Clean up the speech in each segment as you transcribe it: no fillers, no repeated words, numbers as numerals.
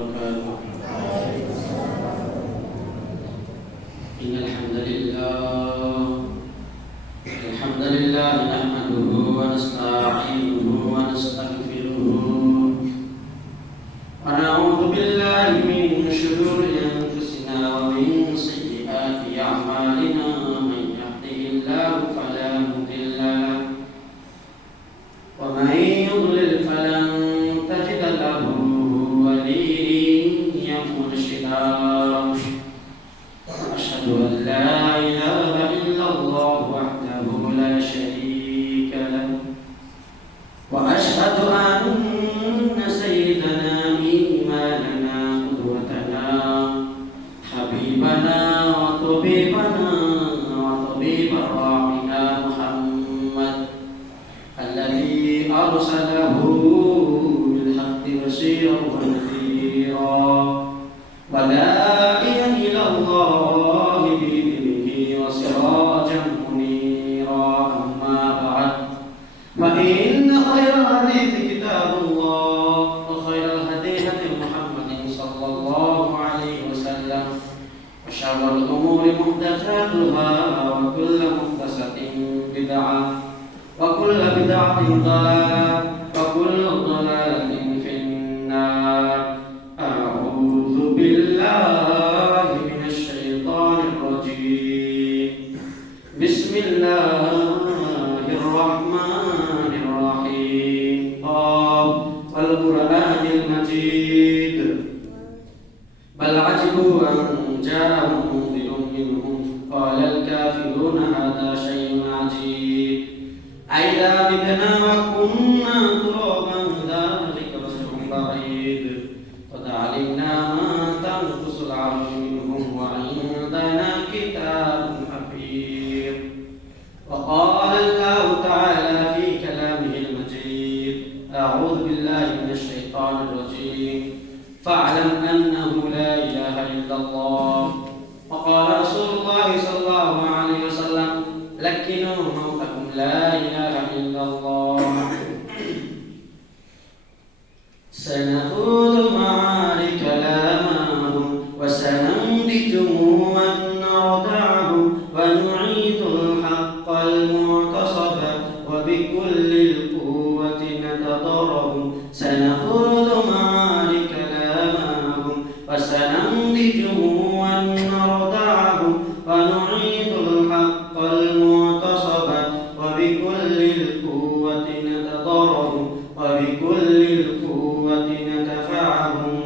وبركاته. إن الحمد لله نحمده ونستعينه ونستغفره ونعوذ بالله من شرور أنفسنا ومن سيئات أعمالنا من يهده الله فلا مضل له ومن يضلل فلن تجد له وليا مرشدا وأشهد أن لا إله إلا الله وحده لا شريك له وأشهد أن سيدنا إيماننا قدوتنا حبيبنا وطبيبنا وطبيب أرواحنا محمد الذي أرسله بالحق بشيرا ونذيرا وداعيا إلى الله بإذنه وسراجا منيرا أما بعد فإن خير الحديث كتاب الله وخير الهدي هدي محمد صلى الله عليه وسلم وشر الأمور محدثاتها وكل محدثة بدعة وكل بدعة ضلالة وكل ضلالة في النار. أعوذ بالله من الشيطان الرجيم. بسم الله الرحمن الرحيم. والقرآن المجيد بل عجبوا أن جاءهم منذر منهم قال الكافرون هذا شيء عجيب أئذا متنا وكنا ترابا ذلك رجع بعيد قد علمنا ما تنقص العرش منهم وعندنا كتاب حفيظ. وقال الله تعالى في كلامه المجيد أعوذ بالله من الشيطان الرجيم فاعلم أنه لا إله إلا الله. وقال رسول الله صلى الله عليه وسلم لكنوا موتكم لا إله إلا الله. سنخوض معارك كلامهم وسننبتهم ونردعهم ونعيد الحق المعتصب وبكل القوة نتضرهم. سنخوض معارك كلامهم وسننبتهم ونردعهم ونعيد الحق المعتصب وبكل القوة نتضرهم وبكل القوة ندفعهم.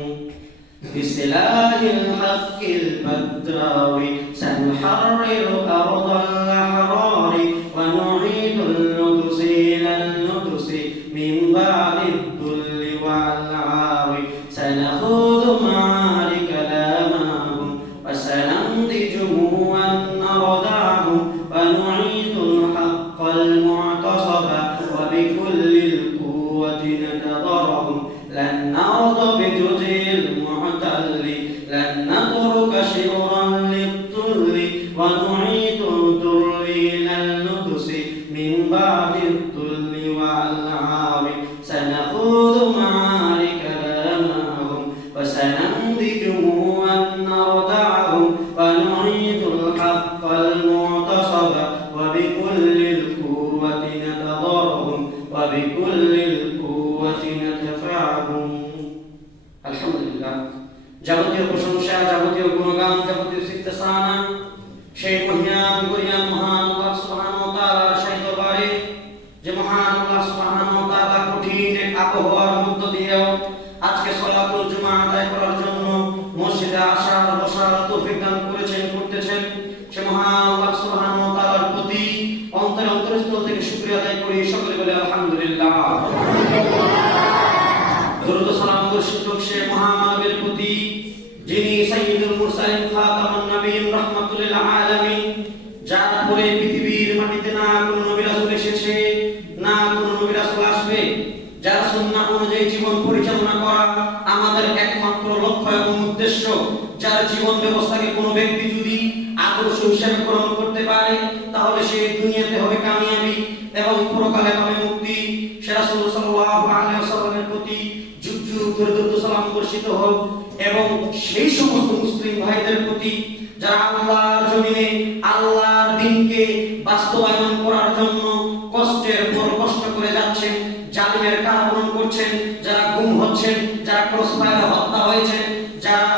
بسلاح الحق البدراوي سنحرر أرض الأحرار ونعيد القدس إلى القدس من بعد الذل والعار. سنخوض معارك كلامهم وسننضجهم ونردعهم ونعيد الحق المعتصب وبكل القوة نتضرهم. لن نرضى بجزء المعتل لن نترك شعرا للذل ونعيد الذل إلى القدس من بعد الذل والعار. سنخوض معارك كلامهم وسننضجهم ونردعهم ونعيد الحق المعتصب وبكل القوة نتضرهم وبكل القوة ندفعهم. আলহামদুলিল্লাহ, যাবতীয় প্রশংসা, যাবতীয় গুণগান, যাবতীয় সিদ্ধাসানা সেই মহিয়ান গরিয়ান মহান আল্লাহ সুবহানাহু ওয়া তাআলার সেই দরবারে যে মহান আল্লাহ সুবহানাহু ওয়া তাআলা কঠিন এক আবহাওয়ার মধ্য দিয়েও আজকে সালাতুল জুমা আদায় করার জন্য মসজিদে আসার বসার তৌফিক দান করেছেন, করতেছেন। সে মহান আল্লাহ সুবহানাহু ওয়া তাআলার প্রতি অন্তরস্থল থেকে শুকরিয়া আদায় করি। সকলে বলে আলহামদুলিল্লাহ। দরুদ ও সালাম বর্ষিত সে মহামানবের প্রতি যিনি সাইয়্যিদুল মুরসালিন খাতামুন নবিয়্যিন রাহমাতুল লিল আলামিন, যার পরে পৃথিবীর মাটিতে না কোনো নবী রাসূল এসেছে, না কোনো নবী রাসূল আসবে, যার সুন্নাহ অনুযায়ী জীবন পরিচালনা করা আমাদের একমাত্র লক্ষ্য এবং উদ্দেশ্য, যার জীবন ব্যবস্থাকে কোনো ব্যক্তি যদি আদর্শ হিসেবে গ্রহণ করতে পারে তাহলে সে দুনিয়াতে হবে কামিয়াবি এবং পরকালে পাবে মুক্তি। সে রাসূল সাল্লাল্লাহু আলাইহি ওয়াসাল্লামের প্রতি যুগ যুগ ধরে দরুদ সালাম বর্ষিত হোক। হোক এবং সেই সমস্ত মুসলিম ভাইদের প্রতি যারা আল্লাহর জমিনে আল্লাহর দ্বীনকে বাস্তবায়ন করার জন্য কষ্টের পর কষ্ট করে যাচ্ছেন, জালিমের কারাবরণ করছেন, যারা গুম হচ্ছেন, যারা ক্রসফায়ারে হত্যা হয়েছেন, যারা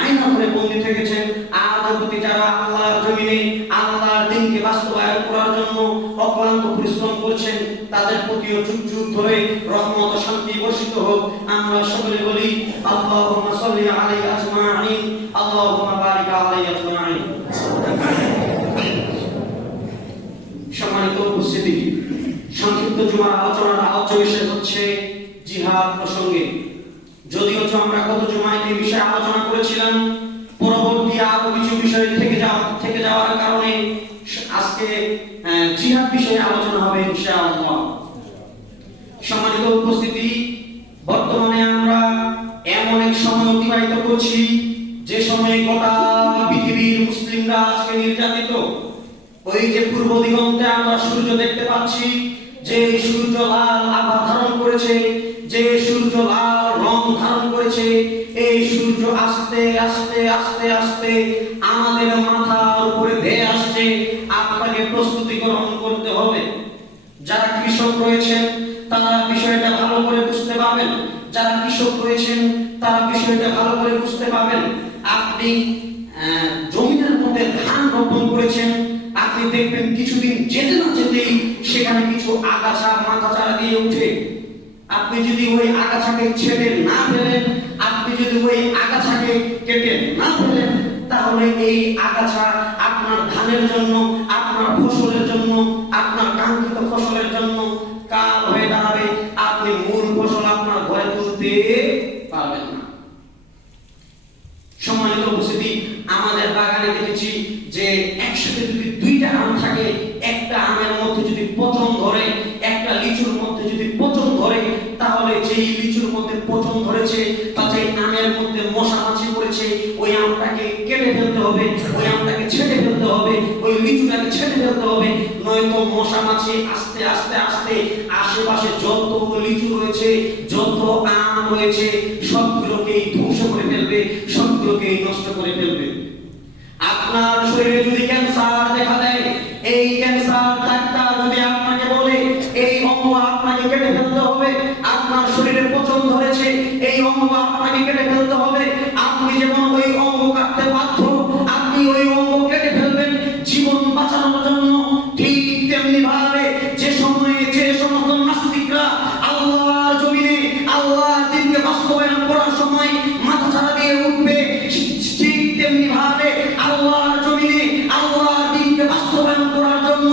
আইনা ধরে বন্দী থেকেছেন, আজ অবধি যারা আল্লাহর জমিনে আল্লাহর দ্বীনকে বাস্তবায়ন করার জন্য অক্লান্ত পরিশ্রম করছেন, তাদের প্রতিও যুগ যুগ ধরে রহমত ও শান্তি বর্ষিত হোক। আমরা সকলে বলি আল্লাহুম্মা সাল্লি আলাইহি আজমাইন, আল্লাহুম্মা বারিক আলাইহি আজমাইন। সম্মানিত উপস্থিতি, সংক্ষিপ্ত জুমার আলোচনার আলোচ্য বিষয় হচ্ছে জিহাদ প্রসঙ্গে। যদিও আমরা গত জুমায় এই বিষয়ে আলোচনা করেছিলাম, পরবর্তী আরো কিছু বিষয় থেকে যাওয়ার কারণে আজকে জিহাদ বিষয়ে আলোচনা হবে ইনশাআল্লাহ। সম্মানিত উপস্থিতি, বর্তমানে আমরা এমন এক সময় অতিবাহিত করছি যে সময়ে গোটা পৃথিবীর মুসলিমরা আজকে নির্যাতিত। ওই যে পূর্ব দিগন্তে আমরা সূর্য দেখতে পাচ্ছি, যে সূর্য লাল আভা ধারণ করেছে, যে সূর্য লাল রং ধারণ করেছে, এই সূর্য আস্তে আস্তে আস্তে আস্তে আমাদের মাথার উপরে ধেয়ে আসছে। আপনাকে প্রস্তুতি গ্রহণ করতে হবে। যারা কৃষক রয়েছেন তারা বিষয়টা ভালো করে বুঝতে পারবেন, যারা কৃষক রয়েছেন তারা বিষয়টা ভালো করে বুঝতে পারবেন। আপনি জমির মধ্যে ধান রোপণ করেছেন, আপনি দেখবেন কিছুদিন যেতে না যেতেই সেখানে কিছু আগাছা মাথা চারা দিয়ে উঠে। আপনি যদি ওই আগাছাকে ছেড়ে না ফেলেন, আপনি যদি ওই আগাছাকে কেটে না ফেলেন, তাহলে এই আগাছা আপনার ধানের জন্য, আপনার ফসলের জন্য, আপনার কাঙ্ক্ষিত ফসলের জন্য কাল হয়ে দাঁড়াবে। আপনি মূল ফসল আপনার ঘরে তুলতে পারবেন না। সম্মানিত উপস্থিতি, আমাদের বাগানে দেখেছি যে একসাথে যদি দুইটা আম থাকে, একটা আমের মধ্যে যদি পচন ধরে, একটা লিচুর মধ্যে যদি পচন ধরে, তাহলে যেই লিচুর মধ্যে পচন ধরেছে বা যে আমের মধ্যে মশা মাছি পড়েছে, ওই আমটাকে কেটে ফেলতে হবে, ওই আমটাকে ছেড়ে ফেলতে হবে, ওই লিচুটাকে ছেড়ে ফেলতে হবে। নয়তো মশা মাছি আস্তে আস্তে আস্তে আশেপাশে যত লিচু রয়েছে, যত আম রয়েছে, সবগুলোকেই ধ্বংস করে ফেলবে, সবগুলোকেই নষ্ট করে ফেলবে। আপনার শরীরে যদি ক্যান্সার দেখা দেয়, এই ক্যান্সার ডাক্তার যদি আপনাকে বলে এই অঙ্গ আপনাকে কেটে ফেলতে হবে, আপনার শরীরে পচন ধরেছে, এই অঙ্গ আপনাকে কেটে ফেলতে হবে, আপনি যেমন ওই অঙ্গ কাটতে বাধ্য, আপনি ওই অঙ্গ কেটে ফেলবেন জীবন বাঁচানোর জন্য। ঠিক তেমনি ভাবে যে সময়ে যে সমস্ত নাস্তিকরা আল্লাহর জমিনে আল্লাহর দ্বীনকে বাস্তবায়ন করার সময় মাথা ছাড়া দিয়ে উঠবে, ঠিক তেমনি ভাবে আল্লাহর জমিনে আল্লাহর দ্বীনকে বাস্তবায়ন করার জন্য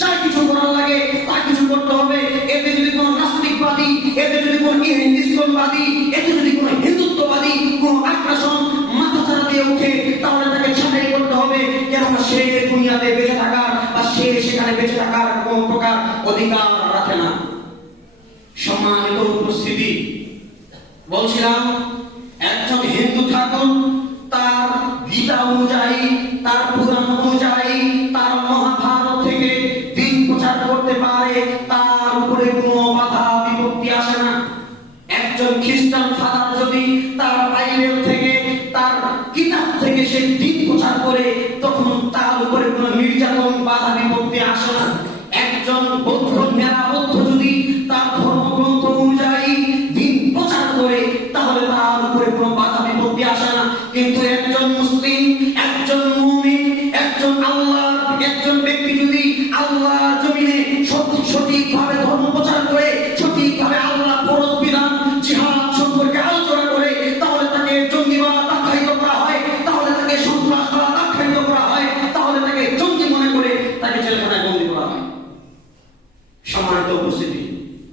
যা কিছু করার লাগে তা কিছু করতে হবে। এতে যদি কোনো নাস্তিকবাদী, এতে যদি কোনো ইসলামবাদী, এতে যদি কোনো হিন্দুত্ববাদী কোনো আগ্রাসন মাথা ছাড়া দিয়ে উঠে, তাহলে তাকে ছাঁটাই করতে হবে। কেননা সে দুনিয়াতে বেঁচে থাকার বা সে সেখানে বেঁচে থাকার কোনো প্রকার অধিকার রাখে না। সম্মানিত উপস্থিতি, বলছিলাম একজন হিন্দু ঠাকুর তার গীতা অনুযায়ী, তার পুরাণ অনুযায়ী, তার মহাভারত থেকে দিন প্রচার করতে পারে, তার উপরে কোনো বাধা বিপত্তি আসে না। একজন খ্রিস্টান ফাদার যদি তার বাইবেল থেকে, তার কিতাব থেকে সে দিন প্রচার করে, তখন তার উপরে কোনো নির্যাতন বাধা বিপত্তি আসে না। একজন বৌদ্ধ মেলা বৌদ্ধ যদি তার ধর্মগ্রন্থ অনুযায়ী দিন প্রচার করে, তাহলে তার উপরে কোনো বাধা বিপত্তি আসে না। কিন্তু একজন মুসলিম, একজন মুমিন, একজন আল্লাহর একজন ব্যক্তি যদি আল্লাহর জমিনে সঠিকভাবে ধর্ম প্রচার করে, সঠিকভাবে আল্লাহর ফরজ বিধান জিহাদ সম্পর্কে আলোচনা করে, তাহলে তাকে জঙ্গিবাদ আখ্যায়িত করা হয়, তাহলে তাকে সন্ত্রাসবাদ আখ্যায়িত করা হয়, তাহলে তাকে জঙ্গি মনে করে তাকে জেলখানায় বন্দী করা হয়। সম্মানিত উপস্থিতি,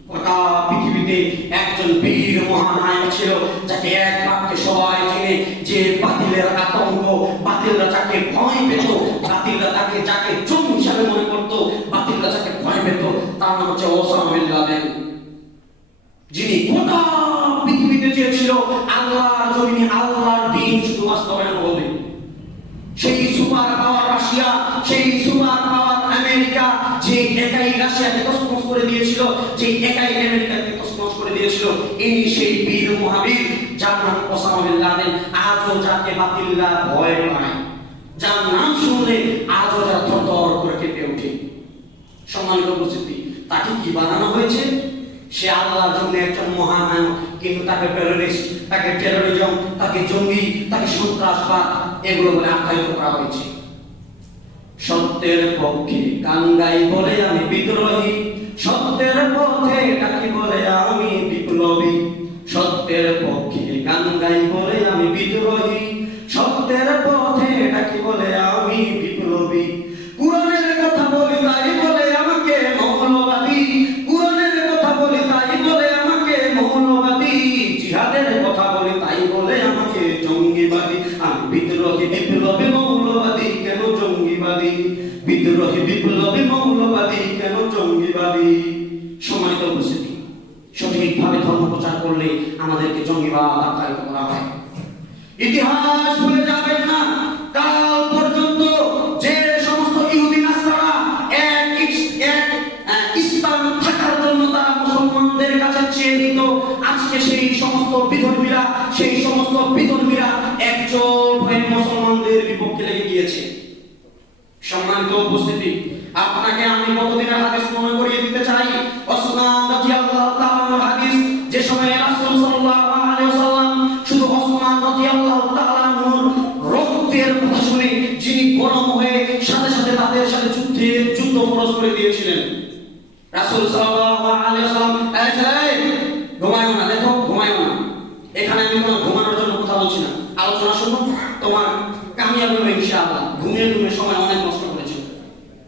গোটা পৃথিবীতে একজন বীর মহানায়ক ছিল যাকে এক বাক্যে সবাই চিনে, যে বাতিলের আতঙ্ক, বাতিলরা যাকে ভয় পেত, বাতিলরা তাকে যাকে জঙ্গি হিসাবে মনে করত, বাতিলরা যাকে ভয় পেত, তার নাম হচ্ছে ওসামা বিন লাদেন, যিনি গোটা পৃথিবীতে চেয়েছিল আল্লাহর জমিনে আল্লাহর দ্বীন শুধু বাস্তবায়ন হবে। সেই সুপার পাওয়ার রাশিয়া, সেই সুপার পাওয়ার আমেরিকা, যে একাই রাশিয়াকে তছনছ করে দিয়েছিল, যে একাই আমেরিকাকে তছনছ করে দিয়েছিল, ইনি সেই বীর মহাবীর যার নাম ওসামা বিন লাদেন আজও যাকে বাতিলরা ভয় পায়, যার নাম শুনলে আজও যারা থরথর করে কেঁপে ওঠে। সম্মানিত উপস্থিতি, তাকে কি বানানো হয়েছে? সে আল্লাহর জন্য একজন মহানায়ক, কিন্তু তাকে টেররিস্ট, তাকে টেররিজম, তাকে জঙ্গি, তাকে সন্ত্রাসবাদ এগুলো বলে আখ্যায়িত করা হয়েছে। সত্যের পক্ষে গান গাই বলে আমি বিদ্রোহী, সত্যের পথে ডাকি বলে আমি বিপ্লবী। সত্যের পক্ষে গান গাই বলে আমি বিদ্রোহী, সত্যের পথে ডাকি বলে আমি বিপ্লবী। কুরআনের কথা বলি তাই বলে আমাকে মৌলবাদী, কুরআনের কথা বলি তাই বলে আমাকে মৌলবাদী। জিহাদের কথা বলি তাই বলে আমাকে জঙ্গিবাদী। আমি বিদ্রোহী বিপ্লবী মৌলবাদী, কেন জঙ্গিবাদী? বিদ্রোহী বিপ্লবী মৌলবাদী, কেন জঙ্গিবাদী? সম্মানিত উপস্থিতি, সঠিকভাবে ধর্ম প্রচার করলে আমাদেরকে জঙ্গিবাদ আখ্যায়িত করা হয়। ইতিহাস ভুলে যাবেন না। কাল পর্যন্ত যে সমস্ত ইহুদি নাসারা ইসলাম থাকার জন্য তারা মুসলমানদের কাছে চেয়ে নিত, আজকে সেই সমস্ত বিধর্মীরা একজোট হয়ে মুসলমানদের বিপক্ষে লেগে গিয়েছে। সম্মানিত উপস্থিতি, আপনাকে আমি কতদিনের হাদিস মনে করিয়ে দিতে চাই। ওসমান রাদিয়াল্লাহু তাআলার হাদিস, যে সময় রাসূল সাল্লাল্লাহু আলাইহি ওয়াসাল্লাম শুধু ওসমান রাদিয়াল্লাহু তাআলার রক্তের কথা শুনে যিনি গরম হয়ে সাথে সাথে তাদের সাথে যুদ্ধ ফরজ করে দিয়েছিলেন। রাসূল সাল্লাল্লাহু আলাইহি ওয়াসাল্লাম ঘুমায়ো না, দেখো ঘুমায়ো না। এখানে আমি কোনো ঘুমানোর জন্য কথা বলছি না, আলোচনা শুনো, তোমার কামিয়াব হবে ইনশাআল্লাহ। ঘুমিয়ে সময় অনেক নষ্ট করেছো,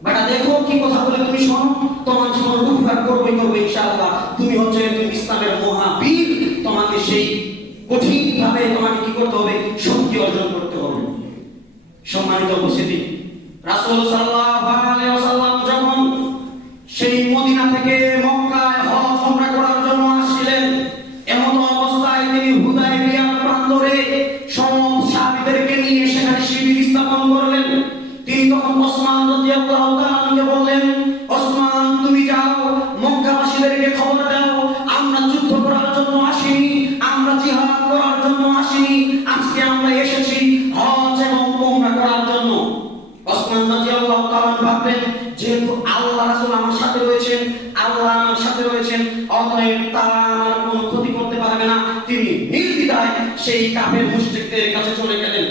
বেটা দেখো কি কথা বলে তুমি শোনো, তোমার জীবন রূপকার করবে ইনশাআল্লাহ। তুমি ইসলামের মহাবীর, তোমাকে সেই কঠিন ভাবে তোমাকে কি করতে হবে? শক্তি অর্জন করতে হবে। সম্মানিত উপস্থিতি, রাসূল সাল্লাল্লাহু আলাইহি ওয়াসাল্লাম যখন সেই মদিনা থেকে মক্কায় হজ উমরা করার জন্য আসছিলেন, এমন অবস্থায় তিনি হুদায়বিয়া প্রান্তরে সব সাহাবীদেরকে নিয়ে সেখানে শিবির স্থাপন করলেন। তিনি তখন ওসমান রাদিয়াল্লাহু তাআলাকে বললেন, ওসমান তুমি যাও, মক্কাবাসীদেরকে খবর দাও, আমরা যুদ্ধ করার জন্য আসিনি, আমরা জিহাদ করার জন্য আসিনি, আজকে আমরা এসেছি হজ এবং উমরা করার জন্য। ওসমান রাদিয়াল্লাহু তাআলা ভাবলেন, যেহেতু আল্লাহ রাসূল আমার সাথে রয়েছেন, আল্লাহ আমার সাথে রয়েছেন, অতএব তারা আমার কোনো ক্ষতি করতে পারবে না। তিনি নির্দ্বিধায় সেই কাফের মুশরিকদের কাছে চলে গেলেন।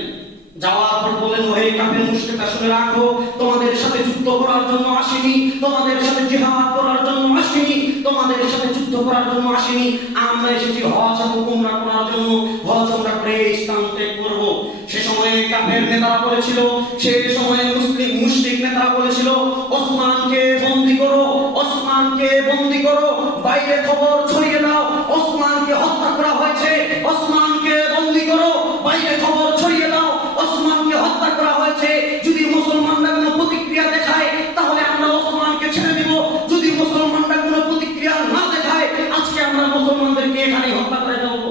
যাওয়ার পর বলেন, ওহে কাফের মুশরিকরা, শুনে রাখো, তোমাদের সাথে যুদ্ধ করার জন্য আসিনি, তোমাদের সাথে জিহাদ করার জন্য আসিনি, তোমাদের সাথে যুদ্ধ করার জন্য আসিনি, আমরা এসেছি হজ এবং উমরা করার জন্য। হজ উমরা করে ইসলাম ত্যাগ করব। সে সময়ে কাফের নেতারা বলেছিল, সে সময়ে মুশরিক নেতারা বলেছিল, ওসমানকে বন্দী করো, ওসমানকে বন্দী করো, বাইরে খবর ছড়িয়ে দাও, ওসমানকে হত্যা করা হয়েছে, ওসমানকে বন্দী করো, বাইরে খবর ছড়িয়ে দাও, ওসমানকে হত্যা করা হয়েছে। যদি মুসলমানরা কোনো প্রতিক্রিয়া দেখায় তাহলে আমরা ওসমানকে ছেড়ে দিব, যদি মুসলমানরা কোনো প্রতিক্রিয়া না দেখায় আজকে আমরা মুসলমানদেরকে এখানে হত্যা করে দেব।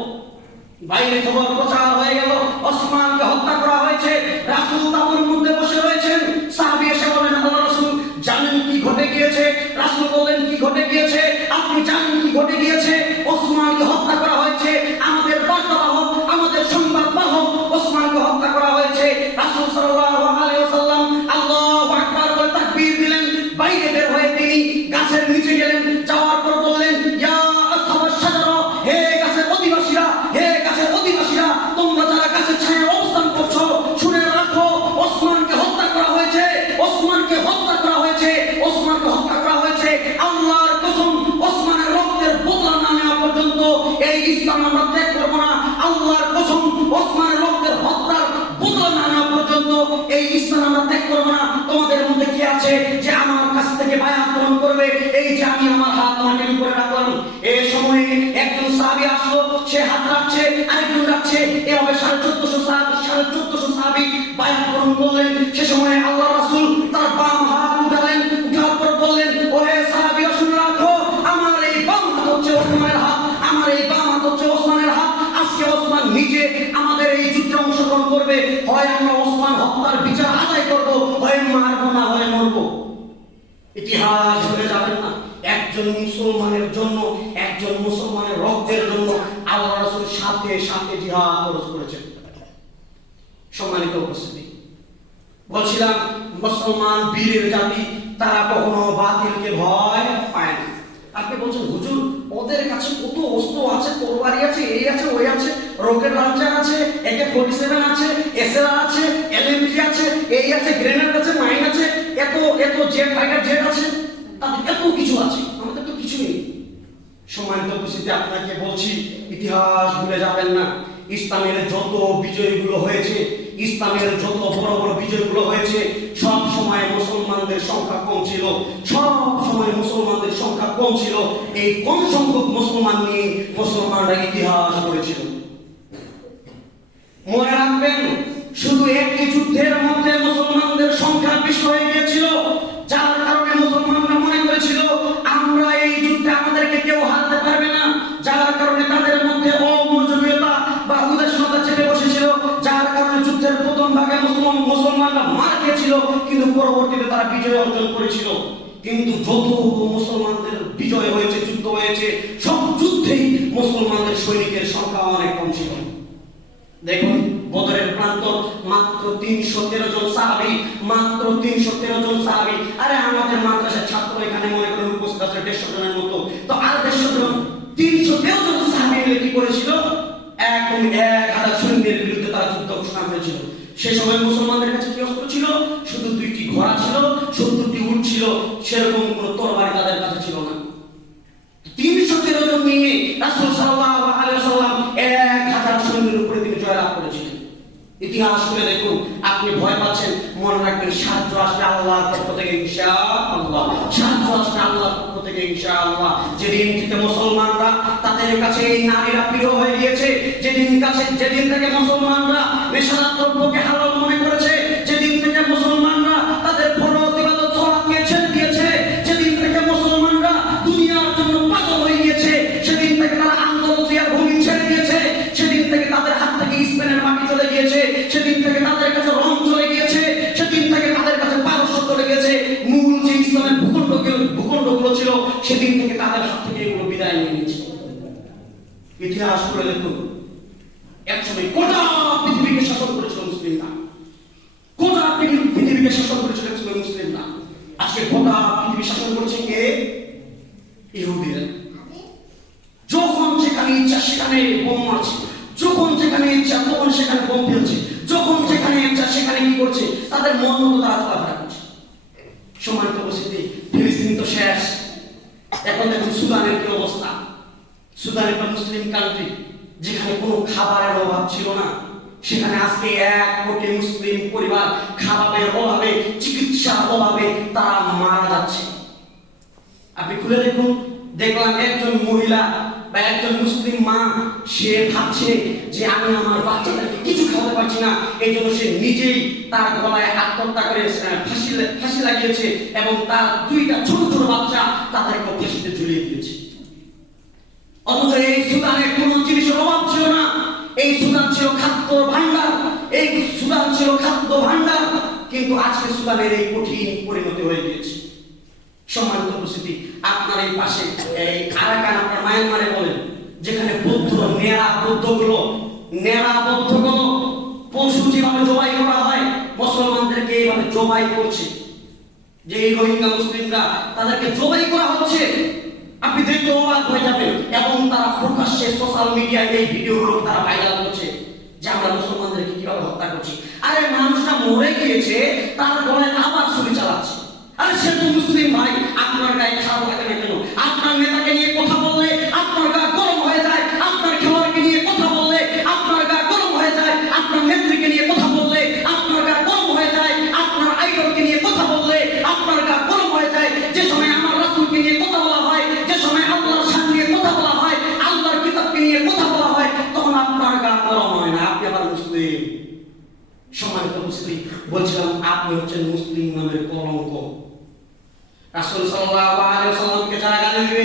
বাইরে খবর প্রচার হয়ে গেল, ওসমানকে হত্যা করা হয়েছে। রাসূল তাবুর মধ্যে বসে রয়েছেন, সাহাবী এসে বলেন, আল্লাহর রাসূল জানেন কি ঘটে গিয়েছে? রাসূল বলেন, কি ঘটে গিয়েছে? আপনি জানেন কি ঘটে গিয়েছে? ওসমানকে হত্যা করা হয়েছে, আমাদের বার্তাবাহক, আমাদের সংবাদ বাহক ওসমানকে হত্যা করা হয়েছে। রাসূল সাল্লাল্লাহু আলাইহি ওয়াসাল্লাম আল্লাহু আকবার বলে তাকবীর দিলেন, বাইরে বের হয়ে তিনি গাছের নিচে গেলেন। যাওয়ার পর বললেন, ইয়া আসহাবাশ শাজারা, হে গাছের অধিবাসীরা, হে গাছের অধিবাসীরা, তোমরা যারা গাছের ছায়ায় অবস্থান করছো, শুনে রাখো, ওসমানকে হত্যা করা হয়েছে, ওসমানকে হত্যা করা হয়েছে, ওসমানকে হত্যা করা হয়েছে। আল্লাহর কসম, ওসমানের রক্তের বদলা না নেওয়া পর্যন্ত এই ইসলাম আমরা ত্যাগ করব না। আল্লাহর কসম, ওসমানের রক্তের হত্যার বদলা না নেওয়া পর্যন্ত এই ইসলাম আমরা ত্যাগ করব না। তোমাদের মধ্যে কি আছে যে আমার কাছ থেকে বায়াত গ্রহণ করবে? এই যে আমি আমার হাত মাটির উপরে রাখলাম। এই সময়ে একজন সাহাবী আসলো, সে হাত রাখছে, আরেকজন রাখছে, এভাবে 1450 সাহাবী বায়াত গ্রহণ করলেন। সে সময় আল্লাহ রাসূল তার বাম হাত উঠালেন, উঠার পর বললেন, ওহে সাহাবীরা, শুনে রাখো, আমার এই বাম হাত হচ্ছে ওসমানের হাত, আমার এই বাম হাত হচ্ছে ওসমানের হাত। আজকে ওসমান নিজে আমাদের এই যুদ্ধে অংশগ্রহণ করবে, হয় আমরা ওসমান হত্যার বিচার আদায় করব, হয় মারবো, না হয় মরবো। ইতিহাস ভুলে যাবেন না। একজন মুসলমানের জন্য, একজন মুসলমানের রক্তের জন্য আল্লাহ রাসূল সাথে সাথে জিহাদ জিহাদ খরচ করেছেন। সম্মানিত উপস্থিতি, বলছিলাম মুসলমান বীরের জাতি, তারা কখনো বাতিলকে ভয় পায় না। আপনি বলছেন হুজুর ওদের কাছে কত অস্ত্র আছে, তরবারি আছে, এই আছে, ওই আছে, রকেট লঞ্চার আছে, AK-47 আছে, SLR আছে, LMG আছে, এই আছে, গ্রেনেড আছে, মাইন আছে, এত এত জেট ফাইটার জেট আছে, তাদের এত কিছু আছে, আমাদের তো কিছু নেই। সম্মানিত উপস্থিতি, আপনাকে বলছি ইতিহাস ভুলে যাবেন না। ইসলামের যত বিজয়গুলো হয়েছে, ইসলামের যত বড় বড় বিজয়গুলো হয়েছে, সব সময় মুসলমানদের সংখ্যা কম ছিল, সব সময় মুসলমানদের সংখ্যা কম ছিল। এই কম সংখ্যক মুসলমান নিয়ে মুসলমানরা ইতিহাস গড়েছিল। মনে রাখবেন, শুধু একটি যুদ্ধের মধ্যে মুসলমানদের সংখ্যা বেশি হয়ে গিয়েছিল, যার কারণে মুসলমানরা মনে করেছিল আমরা এই যুদ্ধে আমাদেরকে কেউ হারাতে পারবে না, যার কারণে তাদের মধ্যে অমনোযোগিতা বা উদাসীনতা চেপে বসেছিল, যার কারণে যুদ্ধের প্রথম ভাগে মুসলমানরা মার খেয়েছিল, কিন্তু পরবর্তীতে তারা বিজয় অর্জন করেছিল। কিন্তু যত মুসলমানদের বিজয় হয়েছে, যুদ্ধ হয়েছে, সব যুদ্ধেই মুসলমানদের সৈনিকের সংখ্যা অনেক কম ছিল। দেখুন বদরের প্রান্তর মাত্র 313 জন সাহাবী, মাত্র 313 জন সাহাবী। আরে আমাদের মাদ্রাসার ছাত্র এখানে মনে করেন উপস্থিত আছে 150 জনের মতো, তো আর 150 জন 313 জন সাহাবী মিলে কি করেছিল? একদম 1000 সৈন্যের বিরুদ্ধে তারা যুদ্ধ ঘোষণা করেছিল। সেই সময় মুসলমানদের কাছে কি অস্ত্র ছিল? শুধু 2টি ঘোড়া ছিল, 70টি উট ছিল, সেরকম কোনো তরবারি তাদের কাছে ছিল না। 313 জন নিয়ে রাসূল সাল্লাল্লাহু আলাইহি ওয়াসাল্লাম 1000 সৈন্যের উপরে তিনি জয়লাভ করেছিলেন। ইতিহাস করে দেখুন, আপনি ভয় পাচ্ছেন, মনে রাখবেন সাহায্য আসবে আল্লাহর পক্ষ থেকে ইনশাআল্লাহ, সাহায্য আসবে আল্লাহর পক্ষ থেকে ইনশাআল্লাহ। যেদিন থেকে মুসলমানরা তাদের কাছে এই নারীরা প্রিয় হয়ে গিয়েছে, যেদিন থেকে মুসলমানরা নেশাদার দ্রব্যকে হালাল মনে করেছে, যেদিন থেকে মুসলমানরা তাদের ফরজ ইবাদত সালাতকে ছেড়ে দিয়েছে, যেদিন থেকে মুসলমানরা দুনিয়ার জন্য পাগল হয়ে গিয়েছে, সেদিন থেকে তারা আন্দালুসিয়ার ভূমি ছেড়ে দিয়েছে, সেদিন থেকে তাদের হাত থেকে স্পেনের মাটি চলে গিয়েছে, সেদিন থেকে তাদের কাছে রোম চলে গিয়েছে, সেদিন থেকে তাদের কাছে পারস্য চলে গিয়েছে, মূল যে ইসলামের ভূখণ্ডগুলো ছিল, সেদিন থেকে তাদের হাত থেকে এগুলো বিদায় নিয়ে নিয়েছে। ইতিহাস করে দেখুন, একসময় গোটা পৃথিবীকে শাসন করেছিল মুসলিমরা, গোটা পৃথিবীকে শাসন করেছিল মুসলিমরা। আজকে গোটা পৃথিবী শাসন করেছে কে? ইহুদিরা। যখন যেখানে ইচ্ছা সেখানে বোম মারছে, যখন যেখানে ইচ্ছা তখন সেখানে বোম ফেলছে, যখন যেখানে ইচ্ছা সেখানে কি করছে? তাদের মন মতো তারা চলাফেরা করছে। সম্মানিত উপস্থিতি, ফিলিস্তিন তো শেষ, এখন দেখুন সুদানের কি অবস্থা। সুদান একটা মুসলিম কান্ট্রি, যেখানে কোনো খাবারের অভাব ছিল না, সেখানে আজকে 1 কোটি মুসলিম পরিবার খাবারের অভাবে, চিকিৎসার অভাবে তারা মারা যাচ্ছে। আপনি খুলে দেখুন, দেখলাম একজন মহিলা বা একজন মুসলিম মা, সে ভাবছে যে আমি আমার বাচ্চাদেরকে কিছু খাওয়াতে পারছি না, এই জন্য সে নিজেই তার গলায় আত্মহত্যা করে ফাঁসি লাগিয়েছে এবং তার 2টা ছোট ছোট বাচ্চা তাদেরকে ফাঁসিতে ঝুলিয়ে দিয়েছে। অথচ এই সুদানে কোন জিনিসের অভাব ছিল না, এই সুদান ছিল খাদ্য ভান্ডার, এই সুদান ছিল খাদ্য ভান্ডার, কিন্তু আজকে সুদানের এই কঠিন পরিণতি হয়ে গিয়েছে। সম্মানিত উপস্থিতি, আপনার এই পাশে এই আরাকান, আপনার মায়ানমারে বলেন, যেখানে নেড়া বৌদ্ধগুলো পশু যেভাবে জবাই করা হয়, মুসলমানদেরকে এইভাবে জবাই করছে। যে এই রোহিঙ্গা মুসলিমরা, তাদেরকে জবাই করা হচ্ছে, আপনি দেখতে অবাক হয়ে যাবেন। এবং তারা প্রকাশ্যে সোশ্যাল মিডিয়ায় এই ভিডিওগুলো তারা ভাইরাল করছে যে আমরা মুসলমানদেরকে কিভাবে হত্যা করছি। আরে মানুষটা মরে গিয়েছে, তারপরে আবার ছবি চালাচ্ছে। আরে সে তো মুসলিম ভাই, আপনার গায়ে খারাপ লাগে না কেন? আপনার নেতাকে নিয়ে কথা বললে আপনার গা গরম হয়ে যায়, আপনার খেলোয়াড়কে নিয়ে কথা বললে আপনার গা গরম হয়ে যায়, আপনার নেত্রীকে নিয়ে কথা বললে আপনার গা গরম হয়ে যায়, আপনার আইডলকে নিয়ে কথা বললে আপনার গা গরম হয়ে যায়। যে সময় আমার রাসূলকে নিয়ে কথা বলা হয়, যে সময় আল্লাহর শান নিয়ে কথা বলা হয়, আল্লাহর কিতাবকে নিয়ে কথা বলা হয়, তখন আপনার গা গরম হয় না, আপনি আবার মুসলিম। সম্মানিত মুসলিম, বলছিলাম আপনি হচ্ছেন মুসলিম নামের কলঙ্ক। রাসূল সাল্লাল্লাহু আলাইহি ওয়াসাল্লামকে যারা গালি দিবে,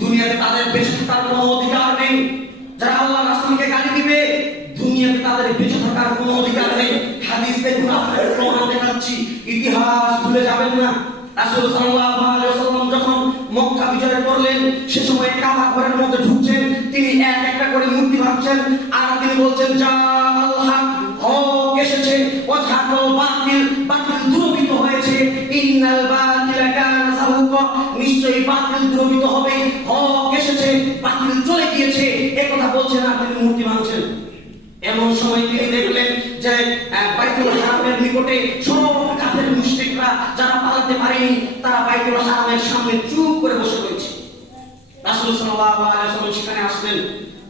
দুনিয়াতে তাদের বেঁচে থাকার কোনো অধিকার নেই। যারা আল্লাহ রাসূলকে গালি দিবে, দুনিয়াতে তাদের বেঁচে থাকার কোনো অধিকার নেই। হাদিস দেখুন, আপনাদের প্রমাণ দেখাচ্ছি, ইতিহাস ভুলে যাবেন না। রাসূল সাল্লাল্লাহু আলাইহি ওয়াসাল্লাম যখন মক্কা বিজয় করলেন, সে সময় কাবা ঘরের মধ্যে ঢুকছেন, তিনি এক একটা করে মূর্তি ভাঙতে থাকছেন আর তিনি বলছেন যা আল্লাহ হক এসেছে ওয়াজহাকাল বাতিল, বাতিল দূরীভূত হয়েছে, ইন্নাল বাতিলা কানা যাহুকা, নিশ্চয়ই বাতিল দূরীভূত হবে, হক এসেছে, বাতিল চলে গিয়েছে, এই কথা বলছেন আর তিনি মূর্তি ভাঙছেন। এমন সময় তিনি দেখলেন যে বাইতুল হারামের নিকটে সব কাফের মুশরিকরা যারা পালাতে পারেনি তারা বাইতুল হারামের সামনে চুপ করে বসে রয়েছে। রাসূল সাল্লাল্লাহু আলাইহি ওয়াসাল্লাম সেখানে আসলেন,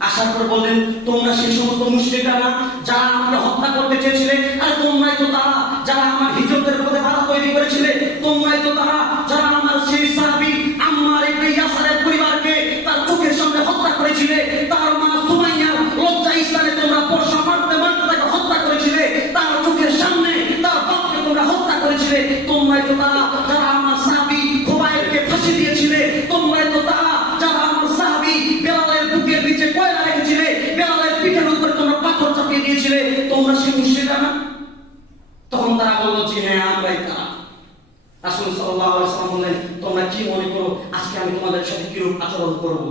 আসার পর বললেন তোমরা সেই সমস্ত মুশরিকরা না যারা আমাকে হত্যা করতে চেয়েছিলে? আরে তোমরাই তো তারা যারা আমার হিজরতের পথে বাধা তৈরি করেছিলে, তোমরাই তো তারা যারা আমার সেই সাহাবী আম্মার ইবনে ইয়াসারের পরিবারকে তার চোখের সামনে হত্যা করেছিলে, তার মা সুমাইয়া লজ্জা স্থানে তোমরা পরশা মারতে মারতে তাকে হত্যা করেছিলে, তার চোখের সামনে তার বাপকে তোমরা হত্যা করেছিলে, তোমরাই তো তারা যারা আমার সাহাবী খুবাইবকে ফাঁসি দিয়েছিলে, তোমরাই তো তারা যারা আমার সাহাবী বেলালের বুকের নিচে কয়লা রেখেছিলে, বেলালের পিঠের উপরে তোমরা পাথর চাপিয়ে দিয়েছিলে, তোমরা সেই মুশরিকরা না? তখন তারা বলল যে হ্যাঁ আমরাই তারা। রাসূল সাল্লাল্লাহু আলাইহি ওয়াসাল্লাম বললেন তোমরা কি মনে করো আজকে আমি তোমাদের সাথে কিরূপ আচরণ করব?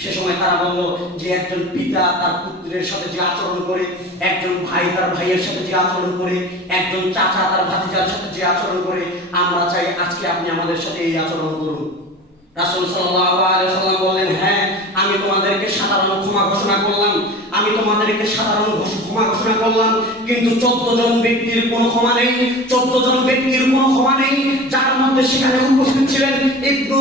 সে সময় তারা বলল যে একজন পিতা তার পুত্রের সাথে যে আচরণ করে, একজন ভাই তার ভাইয়ের সাথে যে আচরণ করে, একজন চাচা তার ভাতিজার সাথে যে আচরণ করে, আমরা চাই আজকে আপনি আমাদের সাথে এই আচরণ করুন। রাসূল সাল্লাল্লাহু আলাইহি ওয়াসাল্লাম বললেন হ্যাঁ আমি তোমাদেরকে সাধারণ ক্ষমা ঘোষণা করলাম, আমি তোমাদেরকে সাধারণ ক্ষমা ঘোষণা করলাম, কিন্তু 14 জন ব্যক্তির কোনো ক্ষমা নেই, 14 জন ব্যক্তির কোনো ক্ষমা নেই, যার মধ্যে সেখানে উপস্থিত ছিলেন ইবনু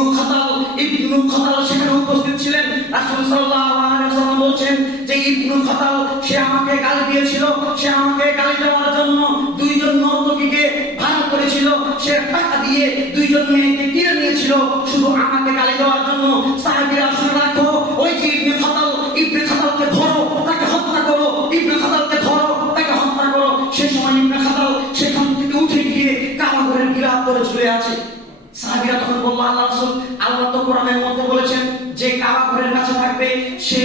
খাতাল সেখানে উপস্থিত ছিলেন। রাসূল সাল্লাল্লাহু আলাইহি ওয়াসাল্লাম বলেন যে ইবনু খাতাল সে আমাকে গালি দিয়েছিল, সে আমাকে গালি দেওয়ার জন্য দুইজন নর্তকীকে ভাড়া করেছিল, সে টাকা দিয়ে দুইজন মেয়েকে কিনে নিয়েছিল শুধু আমাকে গালি দেওয়ার জন্য। সাহাবীরা শুনে রাখো, ওই যে ইবনে খাতালকে ধরো, তাকে হত্যা করো, ইবনে খাতালকে ধরো, তাকে হত্যা করো। সেই সময় ইবনে খাতাল সেখান থেকে উঠে গিয়ে কাবা ঘরের গিলাফ করে চলে আছে। সাহাবীরা তখন বলল আল্লাহ রাসূল, আল্লাহ তো কোরআনের মধ্যে বলেছেন যে কাবা ঘরের কাছে থাকবে সে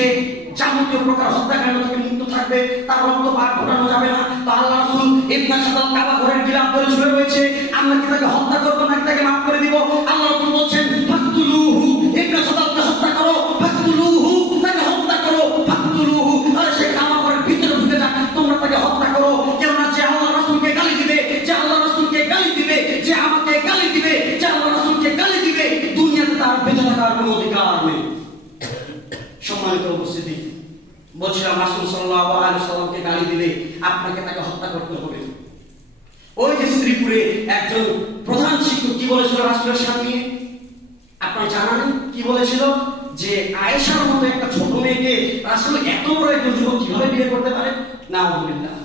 যাবতীয় প্রকার হত্যাকাণ্ড থেকে মুক্ত থাকবে, তার রক্ত পাক ফোটানো যাবে না। তো আল্লাহ রাসূল ইবনে খাতাল কাবা ঘরের গিলাফ করে চলে রয়েছে, আমরা কি তাকে হত্যা করব নাকি তাকে মাফ করে দিব? আল্লাহ রাসূল বলেন ফাকতুলুহু, ইবনে খাতালকে হত্যা করো, ফাকতুলুহু, তাকে হত্যা করো, ফাকতুলুহু, আর সে কাবা ঘরের ভিতরে ঢুকে যাক, তোমরা তাকে হত্যা করো। কেননা যে আল্লাহ রাসূলকে গালি দিবে, যে আল্লাহ রাসূলকে গালি দিবে, যে আমাকে গালি দিবে, যে আল্লাহ রাসূলকে গালি দিবে, দুনিয়াতে তার বেঁচে থাকার কোনো অধিকার নেই। সম্মানিত উপস্থিতি, বলছিলাম রাসূল সাল্লাল্লাহু আলাইহি ওয়াসাল্লামকে গালি দিলে আপনাকে তাকে হত্যা করতে হবে। ওই যে শ্রীপুরে একজন প্রধান শিক্ষক কি বলেছিল রাসূলের সামনে? আপনারা জানেন কি বলেছিল? যে আয়েশার মতো একটা ছোট মেয়েকে রাসূল এত বড় একজন যুবক কিভাবে বিয়ে করতে পারে? নাউযুবিল্লাহ।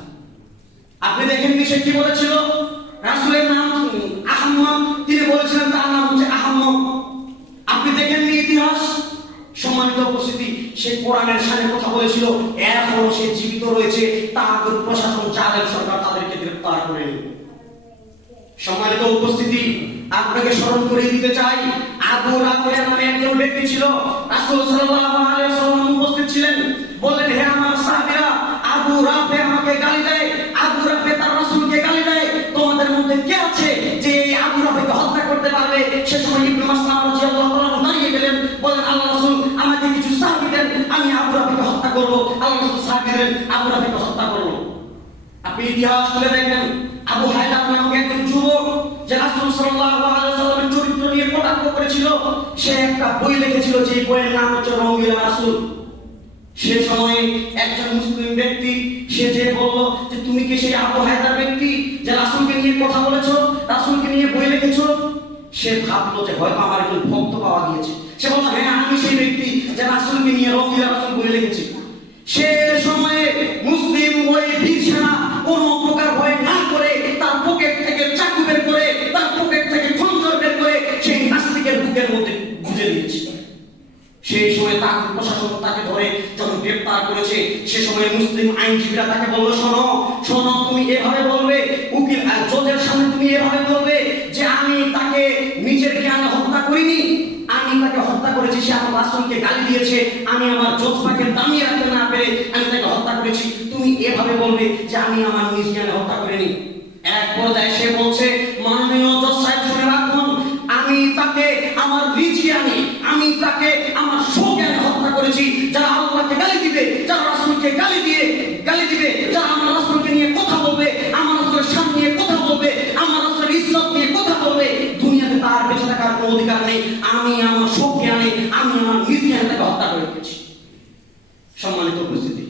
আপনি দেখেননি সে কি বলেছিল? রাসূলের নাম আহম্মদ, তিনি বলেছিলেন তার নাম হচ্ছে আহম্মদ। আপনি দেখেননি ইতিহাস? সম্মানিত উপস্থিতি, সে কোরআনের সামনে কথা বলেছিল, এখনো সে জীবিত রয়েছে, তাগুত প্রশাসন জালেম সরকার তাদেরকে গ্রেফতার করেনি। সম্মানিত উপস্থিতি, আপনাকে স্মরণ করিয়ে দিতে চাই আবু রাফে নামে একজন ব্যক্তি ছিল, রাসূল সাল্লাল্লাহু আলাইহি ওয়াসাল্লাম উপস্থিত ছিলেন, বললেন হে আমার সাহাবীরা, আবু রাফে আমাকে গালি দেয়, আবু রাফে তার রাসূলকে গালি দেয়, তোমাদের মধ্যে কে আছে যে এই আবু রাফেকে হত্যা করতে পারবে? সে সময় ইবনে মাসলামা রাদিয়াল্লাহু তাআলা দাঁড়িয়ে গেলেন, বলেন আল্লাহ রাসূল আমাকে কিছু সাহাবী দেন, আমি আবু রাফেকে হত্যা করব। আল্লাহ রাসূল সাহাবী দেন, আবু রাফেকে হত্যা করব। আপনি ইতিহাস খুলে দেখেন, আবু হায়দার নামক একজন যুবক যে রাসূল সাল্লাল্লাহু আলাইহি ওয়াসাল্লামের চরিত্র নিয়ে কটাক্ষ করেছিল, সে একটা বই লিখেছিল, যে বইয়ের নাম হচ্ছে রঙিলা রাসূল। সে সময়ে একজন মুসলিম ব্যক্তি সে যে বলল যে তুমি কি সেই আবু হায়দার ব্যক্তি যে রাসূলকে নিয়ে কথা বলেছো, রাসূলকে নিয়ে বই লিখেছো? সে ভাবলো যে হয়তো আমার একজন ভক্ত পাওয়া গিয়েছে। সে বলল হ্যাঁ আমি সেই ব্যক্তি যে রাসূলকে নিয়ে রঙিলা রাসূল বই লিখেছি। সে সময়ে মুসলিম ওই বীর সেনা কোন প্রকার ভয় না করে তার পকেট থেকে চাকু বের করে, তার পকেট থেকে খঞ্জর বের করে সেই নাস্তিকের বুকের মধ্যে গুঁজে দিয়েছে। সেই সময় তাকে প্রশাসন তাকে ধরে যখন গ্রেফতার করেছে, সে সময় মুসলিম আইনজীবীরা তাকে বলল শোনো শোনো, তুমি এভাবে বলবে, উকিল জজের সামনে তুমি এভাবে বলবে যে আমি তাকে নিজের জ্ঞানে হত্যা করিনি, আমি তাকে হত্যা করেছি, সে আমার রাসূলকে গালি দিয়েছে, আমি আমার জজটাকে দামিয়ে রাখতে না পেরে আমি তাকে হত্যা করেছি, তুমি এভাবে বলবে যে আমি আমার নিজ জ্ঞানে হত্যা করিনি। এক পর্যায়ে সে বলছে মাননীয় জজ সাহেব শুনে রাখুন, আমি তাকে আমার নিজ জ্ঞানে, আমি তাকে আমার স্বজ্ঞানে হত্যা করেছি। করেছি, যারা আল্লাহকে গালি দিবে, যারা রাসূলকে গালি দিবে, যারা আমার রাসূলকে নিয়ে কথা বলবে, আমার রাসূলের শান নিয়ে কথা বলবে, আমার রাসূলের ইজ্জত নিয়ে কথা বলবে, দুনিয়াতে তার বেঁচে থাকার কোনো অধিকার নেই। আমি আমার সব জ্ঞানে, আমি আমার নিজ জ্ঞানে তাকে হত্যা করে রেখেছি। সম্মানিত উপস্থিতি,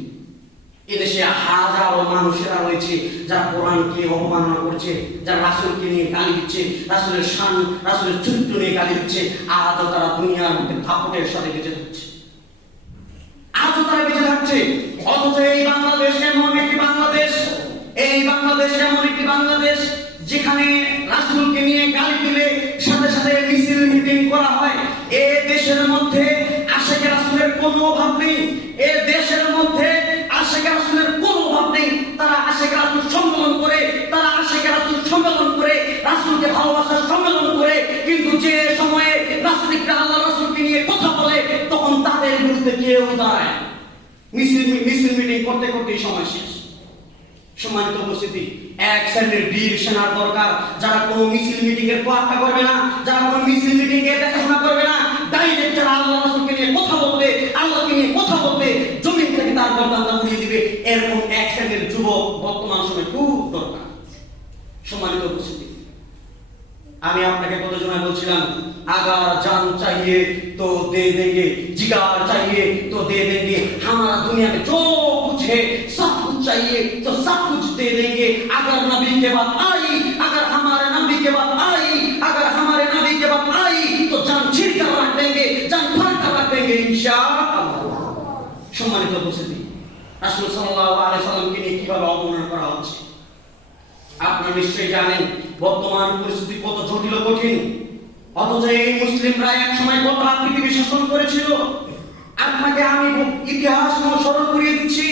এদেশে হাজারো মানুষেরা রয়েছে যারা কোরআনকে অবমাননা করছে, যারা রাসূলকে নিয়ে গালি দিচ্ছে, রাসূলের শান, রাসূলের চরিত্র নিয়ে গালি দিচ্ছে। আজও তারা দুনিয়ার মধ্যে দাপটের সাথে বেঁচে থাকছে, আজও তারা বেঁচে থাকছে। অথচ এই বাংলাদেশ এমন একটি বাংলাদেশ, যেখানে রাসূলকে নিয়ে গালি দিলে সাথে সাথে মিছিল মিটিং করা হয়। এ দেশের মধ্যে আশিকে রাসূলের কোনো অভাব নেই, এ দেশের মধ্যে আশিকে রাসূলের কোনো অভাব নেই। তারা আশিকে রাসূল সম্মেলন করে, রাসূলকে ভালোবাসার সম্মেলন করে, কিন্তু যে সময়ে নাস্তিকরা আল্লাহ রাসূলকে নিয়ে কথা বলে তখন তাদের বিরুদ্ধে কেউ দাঁড়ায়। মিছিল মিটিং করতে করতেই সময় শেষ। সম্মানিত উপস্থিতি, এক শ্রেণীর বীর সেনার দরকার, যারা কোনো মিছিল মিটিং এর তোয়াক্কা করবে না, যারা কোনো মিছিল মিটিং এর দেখাশোনা করবে না, ডাইরেক্ট যারা আল্লাহ রাসূলকে নিয়ে কথা বলবে, আল্লাহকে নিয়ে কথা বলবে, জমিন থেকে তার গর্দানটা উড়িয়ে দিবে, এরকম এক শ্রেণীর যুবক বর্তমান সময়ে খুব দরকার। সম্মানিত উপস্থিতি, আমি আপনাকে কত সময় বলছিলাম, अगर जान चाहिए तो दे देंगे, जिगर चाहिए तो दे देंगे, हमारा दुनिया में जो कुछ है सब कुछ चाहिए तो सब कुछ दे देंगे। अगर नबी के बाद आई, अगर हमारे नबी के बाद आई, अगर हमारे नबी के बाद आई तो जान छीन कर रख देंगे, जान फाड़ कर रख देंगे इंशाअल्लाह। সম্মানিত উপস্থিতি, রাসূল সাল্লাল্লাহু আলাইহি সাল্লামকে নিয়ে কিভাবে অবমাননা করা হচ্ছে আপনারা নিশ্চয়ই জানেন। বর্তমান পরিস্থিতি কত জটিল ও কঠিন, অথচ এই মুসলিমরা এক সময় গোটা পৃথিবী শাসন করেছিল। আপনাকে আমি ইতিহাস স্মরণ করিয়ে দিচ্ছি।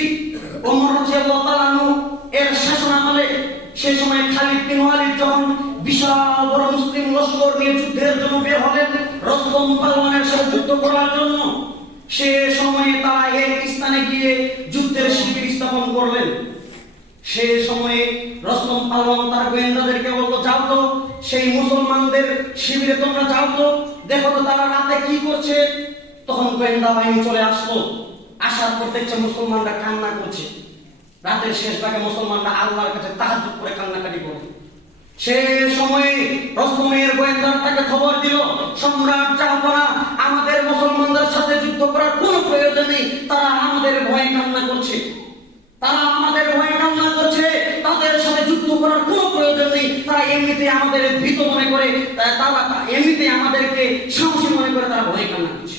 ওমর রাদিয়াল্লাহু তাআলা আনহু এর শাসনামলে সেই সময় খালিদ বিন ওয়ালিদ যখন বিশাল বড় মুসলিম লস্কর নিয়ে যুদ্ধের জন্য বের হলেন রস্তম পালওয়ানের সাথে যুদ্ধ করার জন্য, সে সময়ে তারা এক স্থানে গিয়ে যুদ্ধের শিবির স্থাপন করলেন। সে সময়ে রস্তম পালওয়ান তার গোয়েন্দাদেরকে বলতো, যাও তো সেই মুসলমানদের শিবিরে তোমরা যাও তো, দেখো তো তারা রাতে কি করছে। তখন গোয়েন্দা বাহিনী চলে আসলো, আসার পর দেখছে মুসলমানরা কান্না করছে। রাতের শেষ ভাগে মুসলমানরা আল্লাহর কাছে তাহাজ্জুদ করে কান্নাকাটি করে। সে সময়ে রস্তমের গোয়েন্দারা তাকে খবর দিল, সম্রাট জাহাপনা, আমাদের মুসলমানদের সাথে যুদ্ধ করার কোনো প্রয়োজন নেই, তারা আমাদের ভয়ে কান্না করছে, তাদের সাথে যুদ্ধ করার কোনো প্রয়োজন নেই, তারা এমনিতে আমাদের ভীত মনে করে, তারা এমনিতে আমাদেরকে সাহসী মনে করে, তারা ভয়ে কান্না করছে।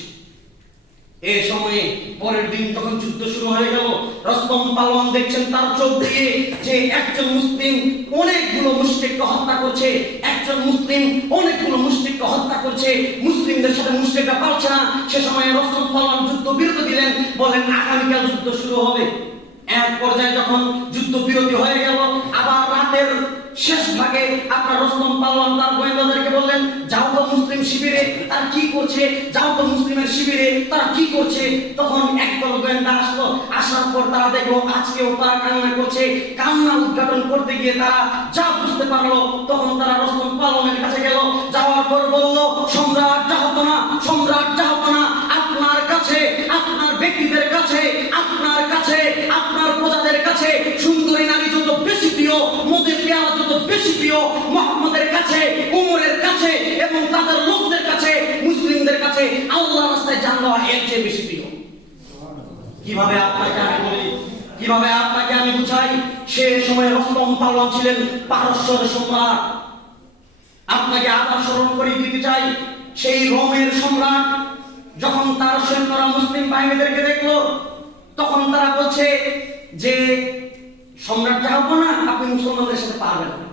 এই সময়ে পরের দিন যখন যুদ্ধ শুরু হয়ে গেল, রস্তম পালওয়ান দেখছেন তার চোখ দিয়ে যে একজন মুসলিম অনেকগুলো মুশরিককে হত্যা করছে, মুসলিমদের সাথে মুশরিকরা পারছে না। সে সময় রস্তম পালওয়ান যুদ্ধ বিরতি দিলেন, বলেন আগামীকাল যুদ্ধ শুরু হবে। এক পর্যায়ে যখন যুদ্ধ বিরতি হয়ে গেল, আবার রাতের শেষ ভাগে আপনার রস্তম পালওয়ান তার গোয়েন্দাদেরকে বললেন, যাও তো মুসলিম শিবিরে তারা কি করছে, যাও তো মুসলিমের শিবিরে তারা কি করছে। তখন একদল গোয়েন্দা আসলো, আসার পর তারা দেখলো আজকেও তারা কান্না করছে। কান্না উদ্ঘাটন করতে গিয়ে তারা যা বুঝতে পারলো, তখন তারা রস্তম পালওয়ানের কাছে গেল, যাওয়ার পর বলল, সম্রাট জাহাপনা, আপনার কাছে, আপনার ব্যক্তিদের কাছে, আপনার প্রজাদের কাছে সুন্দরী নারী যত বেশি প্রিয়, মোদের পেয়ারা যত বেশি প্রিয়, মুহাম্মদের কাছে, উমরের কাছে এবং তাদের লোকদের কাছে, মুসলিমদের কাছে আল্লাহর রাস্তায় জান দেওয়া এর চেয়ে বেশি প্রিয়। কিভাবে আপনাকে আমি বুঝাই। সে সময় রস্তম পালওয়ান ছিলেন পারস্যের সম্রাট। আপনাকে আবার স্মরণ করে দিতে চাই, সেই রোমের সম্রাট যখন তার সৈন্যরা মুসলিম বাহিনীদেরকে দেখলো, তখন তারা বলছে যে সম্রাট জাহাপনা, আপনি মুসলমানদের সাথে পারবেন না।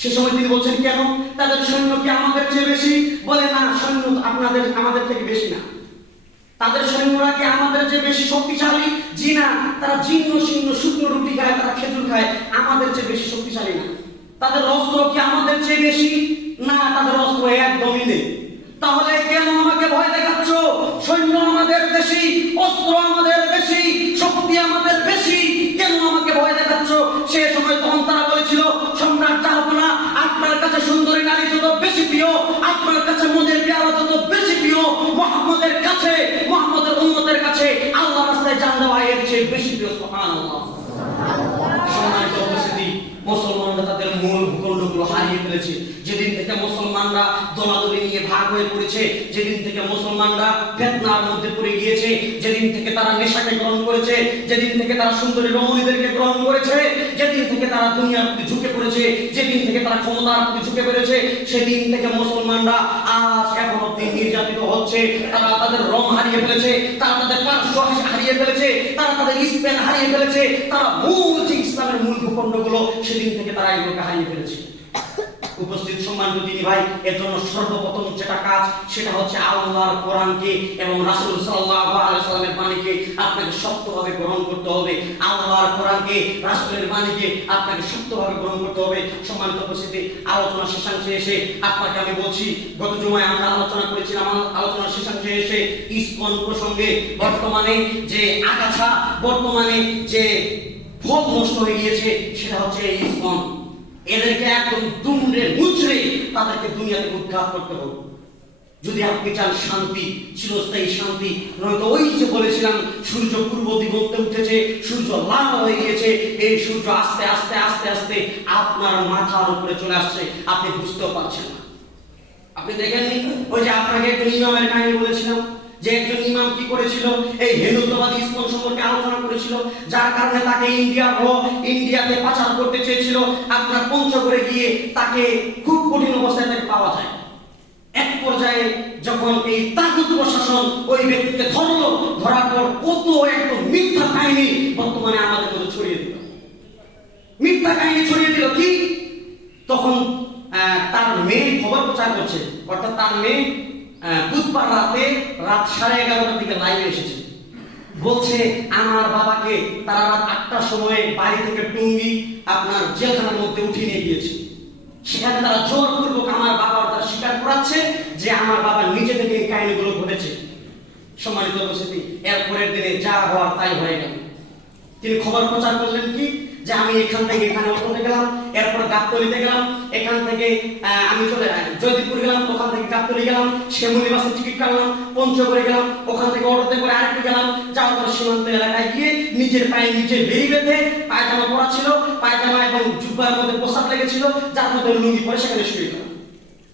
সে সময় তিনি বলছেন, কেন? তাদের সৈন্য কি আমাদের চেয়ে বেশি? বলে না, সৈন্য আমাদের থেকে বেশি না। তাদের সৈন্যরা কি আমাদের চেয়ে বেশি শক্তিশালী? জি না, তারা জীর্ণ শীর্ণ শুকনো রুটি খায়, তারা খেজুর খায়, আমাদের চেয়ে বেশি শক্তিশালী না। তাদের অস্ত্র কি আমাদের চেয়ে বেশি? না, তাদের অস্ত্র একদমই নেই। তাহলে কেন আমাকে ভয় দেখাচ্ছ? সৈন্য আমাদের বেশি, অস্ত্র আমাদের বেশি, শক্তি আমাদের বেশি, কেন আমাকে ভয় দেখাচ্ছ? সে সময় তখন তারা বলেছিল, সম্রাট জাহাপনা, আপনার কাছে সুন্দরী নারী যত বেশি প্রিয়, আপনার কাছে মোদের পেয়ারা যত বেশি প্রিয়, মুহাম্মদের কাছে, মুহাম্মদের উম্মতের কাছে আল্লাহর রাস্তায় জান দেওয়া এর চেয়ে বেশি প্রিয়। সুবহানাল্লাহ। সম্মানিত উপস্থিতি, মুসলমানরা তাদের মূল ভূখণ্ডগুলো হারিয়ে ফেলেছে। যেদিন থেকে মুসলমানরা দলাদলি নিয়ে ভাগ হয়ে পড়েছে, যেদিন থেকে মুসলমানরা ফিতনার মধ্যে পড়ে গিয়েছে, যেদিন থেকে তারা নেশাকে গ্রহণ করেছে, যেদিন থেকে তারা সুন্দরী রমণীদেরকে গ্রহণ করেছে, যেদিন থেকে তারা দুনিয়ার প্রতি ঝুঁকে পড়েছে, যেদিন থেকে তারা ক্ষমতার প্রতি ঝুঁকে পড়েছে, সেদিন থেকে মুসলমানরা আজ এখন অব্দি নির্যাতিত হচ্ছে। তারা তাদের রং হারিয়ে ফেলেছে, তারা তাদের পার্শ্ব হারিয়ে ফেলেছে, তারা তাদের স্পেন হারিয়ে ফেলেছে, তারা মূল যে ইসলামের মূল ভূখণ্ডগুলো সেদিন থেকে তারা এগুলোকে হারিয়ে ফেলেছে। উপস্থিত সম্মানিত দিনী ভাই, এর জন্য সর্বপ্রথম যেটা কাজ সেটা হচ্ছে আল্লাহর কোরআনকে এবং রাসূল সাল্লাল্লাহু আলাইহি ওয়াসাল্লামের বাণীকে আপনাকে শক্তভাবে গ্রহণ করতে হবে। আল্লাহর কোরআনকে, রাসূলের বাণীকে আপনাকে শক্তভাবে গ্রহণ করতে হবে। সম্মানিত উপস্থিতি, আলোচনা শেষাংশে এসে আপনাকে আমি বলছি, গত জুমায় আমরা আলোচনা করেছিলাম, আলোচনা শেষাংশে এসে ইসকন প্রসঙ্গে বর্তমানে যে আগাছা, বর্তমানে যে ফল নষ্ট হয়ে গিয়েছে সেটা হচ্ছে ইসকন। এদেরকে একদম দুমড়ে মুচড়ে তাদেরকে দুনিয়া থেকে উৎখাত করতে হবে যদি আপনি চান শান্তি, চিরস্থায়ী শান্তি। নয়তো ওই যে বলেছিলাম, সূর্য পূর্ব দিগন্তে উঠেছে, সূর্য লাল হয়ে গিয়েছে, এই সূর্য আস্তে আস্তে আস্তে আস্তে আপনার মাথার উপরে চলে আসছে, আপনি বুঝতেও পারছেন না। আপনি দেখেননি ওই যে আপনাকে একজন ইমামের কাহিনী বলেছিলাম, যে একজন ইমাম কি করেছিল, এই হিন্দুত্ববাদী ইসকন সম্পর্কে আলোচনা করেছিল, যার কারণে তাকে ইন্ডিয়াতে পাচার করতে চেয়েছিল। আপনার পঞ্চগড়ে গিয়ে তাকে খুব কঠিন অবস্থায় তাকে পাওয়া যায়। এক পর্যায়ে যখন এই তাগুত প্রশাসন ওই ব্যক্তিকে ধরলো, ধরার পর কত একদম মিথ্যা কাহিনী বর্তমানে আমাদের মধ্যে ছড়িয়ে দিল। মিথ্যা কাহিনী ছড়িয়ে দিল কি, তখন তার মেয়ে খবর প্রচার করছে, অর্থাৎ তার মেয়ে বুধবার রাত 11:30টার দিকে লাইভে এসেছে, বলছে আমার বাবাকে তারা রাত 8টার সময় বাড়ি থেকে টুঙ্গি আপনার জেলখানার মধ্যে উঠিয়ে নিয়ে গিয়েছে। সেখানে তারা জোরপূর্বক আমার বাবার তারা স্বীকার করাচ্ছে যে আমার বাবা নিজে থেকে এই কাহিনীগুলো ঘটেছে। সম্মানিত উপস্থিতি, এর পরের দিনে যা হওয়ার তাই হয়ে গেল। তিনি খবর প্রচার করলেন কি, যে আমি এখান থেকে এখানে অটোতে গেলাম, এরপর গাবতলীতে গেলাম, এখান থেকে আমি চলে জয়দীপুর গেলাম, ওখান থেকে গাবতলী গেলাম, শ্যামলী বাসের টিকিট কাটলাম, পঞ্চগড়ে গেলাম, ওখান থেকে অটোতে করে আরেকটু গেলাম, যাওয়ার পর সীমান্ত এলাকায় গিয়ে নিজের পায়ে নিচে বেরি বেঁধে পায়জামা পরা ছিল, পায়জামা এবং জুব্বার মধ্যে পোশাক লেগেছিল, যার মধ্যে লুঙ্গি পরে সেখানে শুয়ে গেলাম।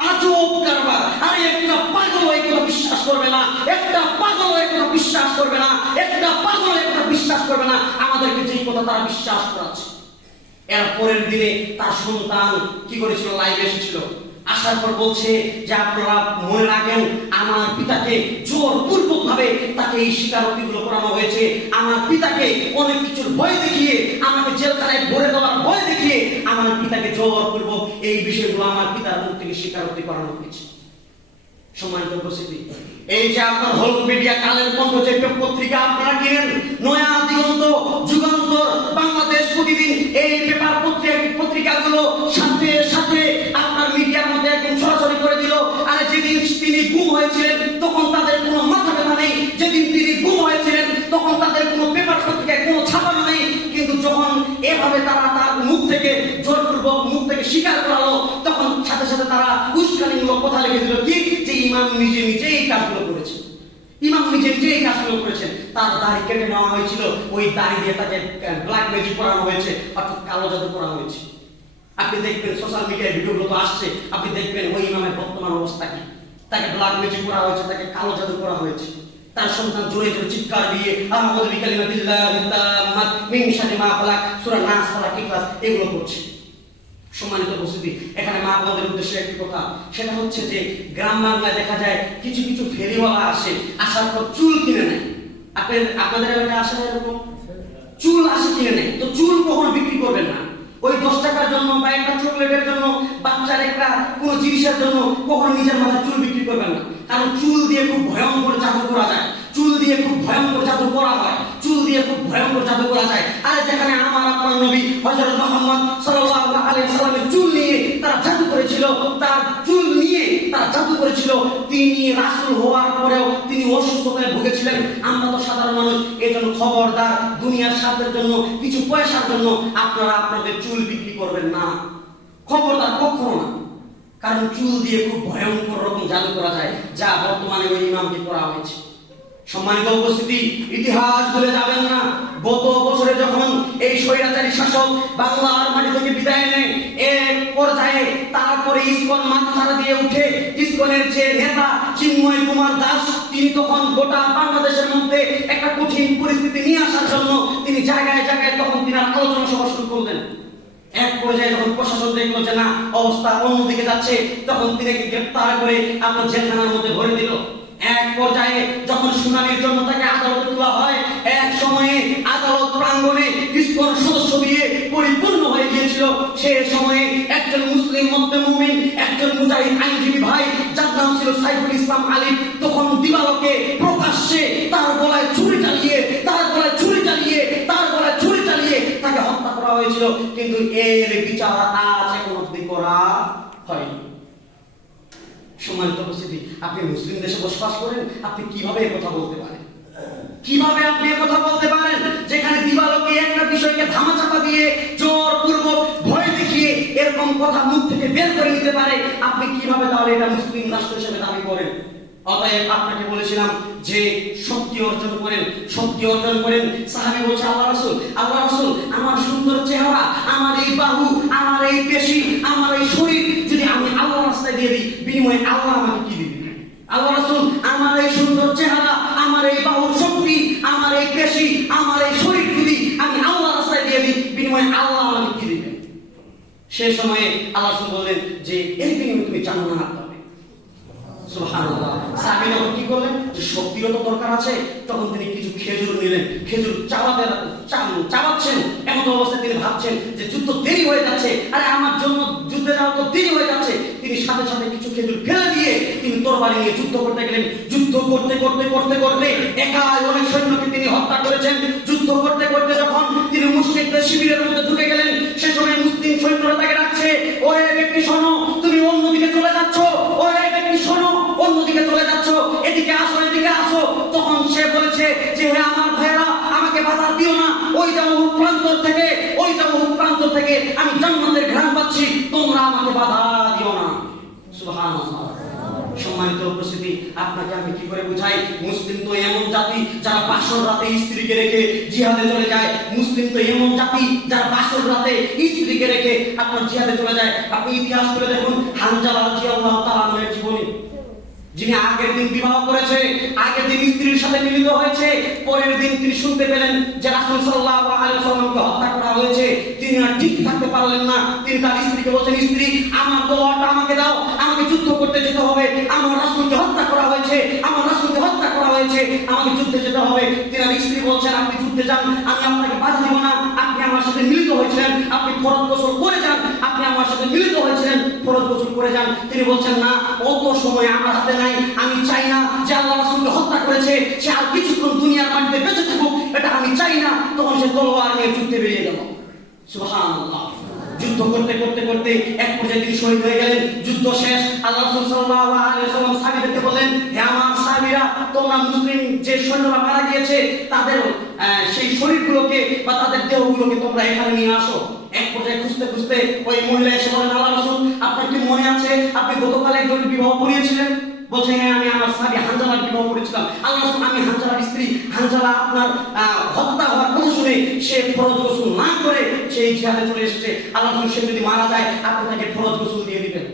আজব কারবার! আরে একটা পাগল এগুলো বিশ্বাস করবে না, একটা পাগল এগুলো বিশ্বাস করবে না, একটা পাগল এগুলো বিশ্বাস করবে না আমাদেরকে যেই কথা তারা বিশ্বাস করাচ্ছে। এর পরের দিনে তার সন্তান কি করেছিল, লাইভে এসেছিল, আসার পর বলছে যে আপনারা মনে রাখেন আমার পিতাকে জোরপূর্বক ভাবে তাকে এই স্বীকারোক্তিগুলো করানো হয়েছে, আমার পিতাকে অনেক কিছুর ভয় দেখিয়ে, আমাকে জেলখানায় ভরে দেওয়ার ভয় দেখিয়ে আমার পিতাকে জোরপূর্বক এই বিষয়গুলো আমার পিতার মুখ থেকে স্বীকারোক্তি করানো হয়েছে। সম্মানিত উপস্থিতি, এই যে আপনার হল মিডিয়া, কালের কণ্ঠ যে পত্রিকা আপনারা কিনেন, নয়া দিগন্ত, যুগান্তর, বাংলাদেশ প্রতিদিন, এই পেপার পত্রিকাগুলো সাথে সাথে আপনার মিডিয়ার মধ্যে একদম ছড়াছড়ি করে দিল। আর যেদিন তিনি গুম হয়েছিলেন তখন তাদের কোনো মাথা ব্যথা নেই, যেদিন তিনি গুম হয়েছিলেন তখন তাদের কোনো পেপার পত্রিকায় কোনো ছাপানো নেই। কিন্তু যখন এভাবে তারা তার মুখ থেকে জোরপূর্বক মুখ থেকে স্বীকার করালো, তখন সাথে সাথে তারা উস্কানিমূলক কথা লিখে দিল কি, যে ইমাম নিজে নিজে এই কাজগুলো করেছে, ইমাম নিজে নিজে এই কাজগুলো করেছেন। তার দাড়ি কেটে নেওয়া হয়েছিল, ওই দাড়ি দিয়ে তাকে ব্ল্যাক ম্যাজিক করানো হয়েছে, অর্থাৎ কালো জাদু করা হয়েছে। আপনি দেখবেন সোশ্যাল মিডিয়ায় ভিডিওগুলো তো আসছে, আপনি দেখবেন ওই ইমামের বর্তমান অবস্থা কি, তাকে ব্ল্যাক ম্যাজিক করা হয়েছে, তাকে কালো জাদু করা হয়েছে। তার সন্তান জোরে জোরে চিৎকার দিয়ে আউযু বিকালিমাতিল্লাহি তাম্মাত মিন শাররি মা খালাক, সূরা নাস, ফালাক, ইখলাস এগুলো করছে। সম্মানিত উপস্থিতি, এখানে মা বোনদের উদ্দেশ্যে একটি কথা, সেটা হচ্ছে যে গ্রাম বাংলায় দেখা যায় কিছু কিছু ফেরিওয়ালা আসে, আসার পর চুল কিনে নেয়। আপনাদের এলাকায় আসে না এরকম? চুল আসে কিনে নেয়, তো চুল কখনো বিক্রি করবেন না। ওই 10 টাকার জন্য বা একটা চকলেটের জন্য, বাচ্চার একটা কোনো জিনিসের জন্য কখনো নিজের মাথায় চুল বিক্রি করবেন না। কারণ চুল দিয়ে খুব ভয়ঙ্কর জাদু করা যায়, চুল দিয়ে খুব ভয়ঙ্কর জাদু করা হয়, চুল দিয়ে খুব ভয়ঙ্কর জাদু করা যায়। আর যেখানে আমার আপনার নবী হযরত মুহাম্মদ সাল্লাল্লাহু আলাইহি ওয়াসাল্লামের চুল নিয়ে তারা জাদু করেছিল, তার চুল নিয়ে তারা জাদু করেছিল, তিনি রাসূল হওয়ার পরেও তিনি অসুস্থতায় ভুগেছিলেন। আমরা তো সাধারণ মানুষ, এজন্য খবরদার দুনিয়ার স্বার্থের জন্য, কিছু পয়সার জন্য আপনারা আপনাদের চুল বিক্রি করবেন না, খবরদার, কখনো না। কারণ চুল দিয়ে খুব ভয়ঙ্কর রকম জাদু করা যায়, যা বর্তমানে ওই ইমামকে করা হয়েছে। সম্মানিত উপস্থিতি, ইতিহাস ভুলে যাবেন না। গত বছরে যখন এই স্বৈরাচারী শাসক বাংলার মাটি থেকে বিদায় নেয়, এক পর্যায়ে তারপরে ইসকন মাথাচাড়া দিয়ে উঠে ইসকনের যে নেতা চিন্ময় কুমার দাস, তিনি তখন গোটা বাংলাদেশের মধ্যে একটা কঠিন পরিস্থিতি নিয়ে আসার জন্য তিনি জায়গায় জায়গায় তখন তিনি আলোচনা সভা শুরু করলেন। এক পর্যায়ে যখন প্রশাসন দেখলো যে না, অবস্থা অন্যদিকে যাচ্ছে, তখন তিনি গ্রেফতার করে আপনার জেলখানার মধ্যে ভরে দিল। এক পর্যায়ে যখন শুনানির জন্য তাকে আদালতে তোলা হয়, এক সময়ে আদালত প্রাঙ্গণে ইসকন সদস্য দিয়ে পরিপূর্ণ হয়ে গিয়েছিল। সে সময়ে একজন মুসলিম মধ্যে মুমিন, একজন মুজাহিদ আইনজীবী ভাই, যার নাম ছিল সাইফুল ইসলাম আলী, তখন দিবালোকে প্রকাশ্যে তার গলায় ছুরি চালিয়ে তাকে হত্যা করা হয়েছিল। কিন্তু এর বিচার আজ এখন অবধি করা হয়নি। সম্মানিত উপস্থিতি, আপনি মুসলিম দেশে বসবাস করেন, আপনি কিভাবে কথা বলতে পারেন? কিভাবে আপনি কথা বলতে পারেন যেখানে দিবালোকে একটা বিষয়কে ধামাচাপা দিয়ে জোরপূর্বক ভয় দেখিয়ে এরকম কথা মুখ থেকে বের করে নিতে পারে? আপনি কিভাবে তাহলে এটা মুসলিম রাষ্ট্র হিসেবে দাবি করেন? অতএব আপনাকে বলেছিলাম যে শক্তি অর্জন করেন। সাহাবী বলছে, আল্লাহ রাসূল, আমার সুন্দর চেহারা, আমার এই বাহু, আমার এই পেশি, আমার এই শরীর যদি আমি আল্লাহর রাস্তায় দিয়ে দিই, বিনিময়ে আল্লাহ আমাকে কি দিবেন? আল্লাহ রাসূল, আমার এই সুন্দর চেহারা, আমার এই বাহুর শক্তি, আমার এই পেশি, আমার এই শরীর যদি আমি আল্লাহর রাস্তায় দিয়ে দিই, বিনিময়ে আল্লাহ আমাকে কি দিবেন? সে সময়ে আল্লাহ রাসূল বললেন যে এই বিনিময়ে তুমি জান্নাত পাবে। সুবহানাল্লাহ। সাহাবী যখন কি করলেন, যে শক্তিরও তো দরকার আছে, তখন তিনি কিছু খেজুর নিলেন। খেজুর চাবাচ্ছেন, এমন অবস্থায় তিনি ভাবছেন যে যুদ্ধ দেরি হয়ে যাচ্ছে, আরে আমার জন্য যুদ্ধে যাওয়া তো দেরি হয়ে যাচ্ছে। তিনি সাথে সাথে কিছু খেজুর ফেলে দিয়ে তিনি তরবারি নিয়ে যুদ্ধ করতে গেলেন। যুদ্ধ করতে একাই অনেক সৈন্যকে তিনি হত্যা করেছেন। যুদ্ধ করতে যখন তিনি মুশরিকদের শিবিরের মধ্যে ঢুকে গেলেন, সে সময় মুসলিম সৈন্যরা তাকে ডাকছে, ওরে ব্যক্তি শোনো, তুমি অন্যদিকে চলে যাচ্ছ, ওরে ব্যক্তি শোনো, অন্যদিকে চলে যাচ্ছ, এদিকে আসো। তখন সে বলেছে যে হে আমার ভাইরা, আমাকে বাধা দিও না, ওই যে উহুদ প্রান্তর থেকে আমি জান্নাতের ঘ্রাণ পাচ্ছি, তোমরা আমাকে বাধা দিও না। সুবহানাল্লাহ। সম্মানিত উপস্থিতি, আপনাকে আমি কি করে বুঝাই? মুসলিম তো এমন জাতি যারা বাসর রাতে স্ত্রীকে রেখে জিহাদে চলে যায়। মুসলিম তো এমন জাতি যারা বাসর রাতে স্ত্রীকে রেখে আপনার জিহাদে চলে যায়। আপনি ইতিহাস করে দেখুন, হানজালা রাদিয়াল্লাহু তাআলা আনহুর জীবনী, যিনি আগের দিন বিবাহ করেছে, আগের দিন স্ত্রীর সাথে মিলিত হয়েছে, পরের দিন তিনি শুনতে পেলেন যে রাসূল সাল্লাল্লাহু আলাইহি ওয়াসাল্লামকে হত্যা করা হয়েছে। তিনি আর ঠিক থাকতে পারলেন না। তিনি তার স্ত্রীকে বলছেন, স্ত্রী, আমার তলোয়ারটা আমাকে দাও, আমাকে যুদ্ধ করতে যেতে হবে। আমার রাসূলকে হত্যা করা হয়েছে, আমাকে যুদ্ধে যেতে হবে। তিনি স্ত্রী বলছেন, আপনি যুদ্ধে যান, আমি আপনাকে বাধা দিব না। আপনি আমার সাথে মিলিত হয়েছিলেন, আপনি ফরজ গোসল করে যান। আপনি আমার সাথে মিলিত হয়েছিলেন, ফরজ গোসল করে যান। তিনি বলছেন, না, অত সময় আমার হাতে নাই। আমি চাই না যে আল্লাহ রাসূলকে হত্যা করেছে সে আর কিছুক্ষণ দুনিয়ার মাটিতে বেঁচে থাকুক, এটা আমি চাই না। তখন সে তলোয়ার নিয়ে যুদ্ধে বেরিয়ে গেল। সুবহানাল্লাহ। যুদ্ধ করতে এক পর্যায়ে তিনি শহীদ হয়ে গেলেন। যুদ্ধ শেষ। আল্লাহ রাসূল সাল্লাল্লাহু আলাইহি ওয়াসাল্লাম সাহাবীদেরকে বললেন, হে আমার সাহাবীরা, তোমরা মুসলিম যে সৈন্যরা মারা গিয়েছে তাদের সেই শরীরগুলোকে বা তাদের দেহগুলোকে তোমরা এখানে নিয়ে আসো। এক পর্যায়ে খুঁজতে ওই মহিলা এসে বলেন, আল্লাহ রাসূল, আপনার কি মনে আছে আপনি গতকাল একজন বিবাহ করিয়েছিলেন? বলছে, হ্যাঁ, আমি আমার সাহাবী হানজালার বিবাহ করেছিলাম। আল্লাহ রাসূল, আমি হানজালার স্ত্রী। হানজালা আপনার হত্যা হওয়ার কথা শুনে সে ফরজ গোসল না করে সেই জিহাদে চলে এসেছে। আল্লাহ রাসূল, সে যদি মারা যায় আপনি তাকে ফরজ গোসল দিয়ে দিবেন।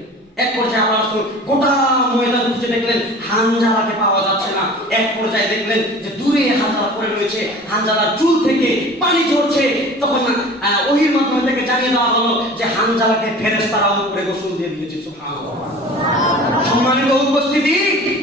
এক পর্যায়ে আল্লাহ রাসূল গোটা ময়দান খুঁজে দেখলেন, হানজালাকে পাওয়া যাচ্ছে না। এক পর্যায়ে দেখলেন যে দূরে হানজালা পড়ে রয়েছে, হানজালার চুল থেকে পানি ঝরছে। তখন ওহীর মাধ্যমে থেকে জানিয়ে দেওয়া হলো যে হানজালাকে ফেরেশতারা উপরে গোসল দিয়ে দিয়েছে। সুবহানাল্লাহ। সম্মানিত উপস্থিতি,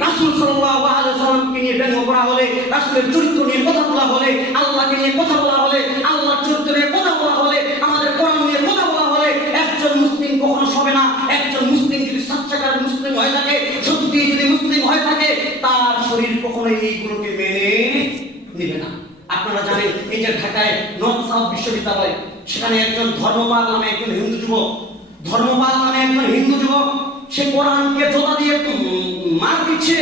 রাসূল সাল্লাল্লাহু আলাইহি ওয়াসাল্লামকে নিয়ে ব্যঙ্গ করা হলে, রাসূলের চরিত্র নিয়ে কথা বলা হলে, আল্লাহকে নিয়ে কথা বলা হলে, আল্লাহর চরিত্র নিয়ে কথা বলা হলে, আমাদের কোরআন নিয়ে কথা বলা হলে, একজন মুসলিম কখনো হবে না। একজন মুসলিম যদি সত্যিকারের মুসলিম হয়ে থাকে, সত্যি যদি মুসলিম হয়ে থাকে, তার শরীর কখনো এইগুলোকে মেনে নেবে না। আপনারা জানেন, এই যে ঢাকায় নর্থ সাউথ বিশ্ববিদ্যালয়, সেখানে একজন ধর্মপাল নামে একজন হিন্দু যুবক, সে কোরআনকে জোতা দিয়ে মার দিচ্ছে।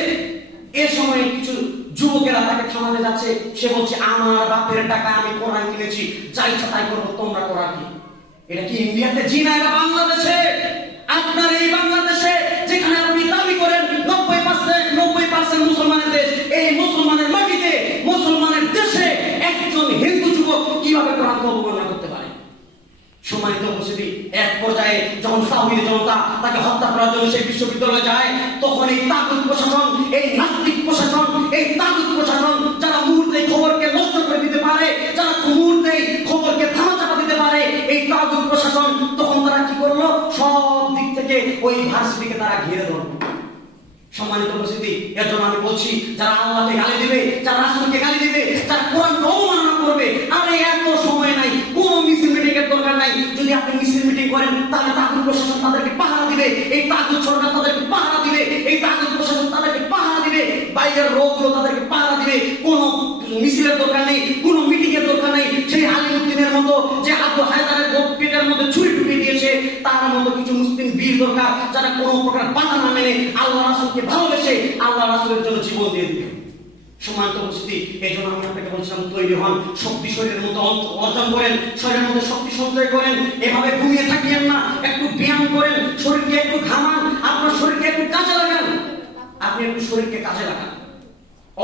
এ সময় কিছু যুবকেরা তাকে থামাতে যাচ্ছে। সে বলছে, আমার বাপের টাকা আমি কোরআন কিনেছি, যা ইচ্ছা তাই করবো, তোমরা কোরআন কি? এটা কি ইন্ডিয়াতে? জি না, এটা বাংলাদেশে। আপনার এই বাংলাদেশে যেখানে আপনি দাবি করেন 90% মুসলমানের দেশ, এই মুসলমানের মাটিতে, মুসলমানের দেশে একজন হিন্দু যুবক কিভাবে কোরআনকে অবমাননা করতে পারে? সম্মানিত উপস্থিতি, এক পর্যায়ে যখন সাউদির জনতা তাকে হত্যা করার জন্য সেই বিশ্ববিদ্যালয়ে যায়, তখন এই তাগুত প্রশাসন, এই নাস্তিক প্রশাসন, এই তাগুত প্রশাসন যারা মুহূর্তে খবরকে নষ্ট করে দিতে পারে, যারা মুহূর্তে খবরকে ধামাচাপা দিতে পারে, এই তাগুত প্রশাসন তখন তারা কি করলো? সব দিক থেকে ওই ভার্সিটিকে তারা ঘিরে ধরলো। সম্মানিত উপস্থিতি, এর জন্য আমি বলছি, যারা আল্লাহকে গালি দিবে, যারা রাসূলকে গালি দিবে, যারা কোরআনকে অবমাননা করবে, আরে এত সময় নাই, কোনো মিছিল মিটিং এর দরকার নাই। যদি আপনি মিছিল মিটিং করেন তাহলে তাগুত প্রশাসন তাদেরকে পাহারা দিবে, এই তাগুত সরকার তাদেরকে পাহারা দিবে, এই তাগুত প্রশাসন তাদেরকে পাহারা দিবে, বাইরের লোকগুলো তাদেরকে পাহারা দিবে। কোনো মিছিলের দরকার নেই, কোনো মিটিং এর দরকার নেই। সেই আলিমুদ্দিনের মতো, যে আবু হায়দারের পেটের মধ্যে ছুরি ঢুকিয়ে দিয়েছে, তার মতো কিছু মুসলিম বীর দরকার, যারা কোনো প্রকার বাধা না মেনে আল্লাহ রাসূলকে ভালোবেসে আল্লাহ রাসূলের জন্য জীবন দিয়ে দিবে। সম্মানিত উপস্থিতি, এই জন্য আমি আপনাকে বলছিলাম, তৈরি হন, শক্তি শরীরের মধ্যে অর্জন করেন, শরীরের মধ্যে শক্তি সঞ্চয় করেন। এভাবে ঘুমিয়ে থাকিয়েন না, একটু ব্যায়াম করেন, শরীরকে একটু ঘামান, আপনার শরীরকে একটু কাজে লাগান, আপনি একটু শরীরকে কাজে লাগান।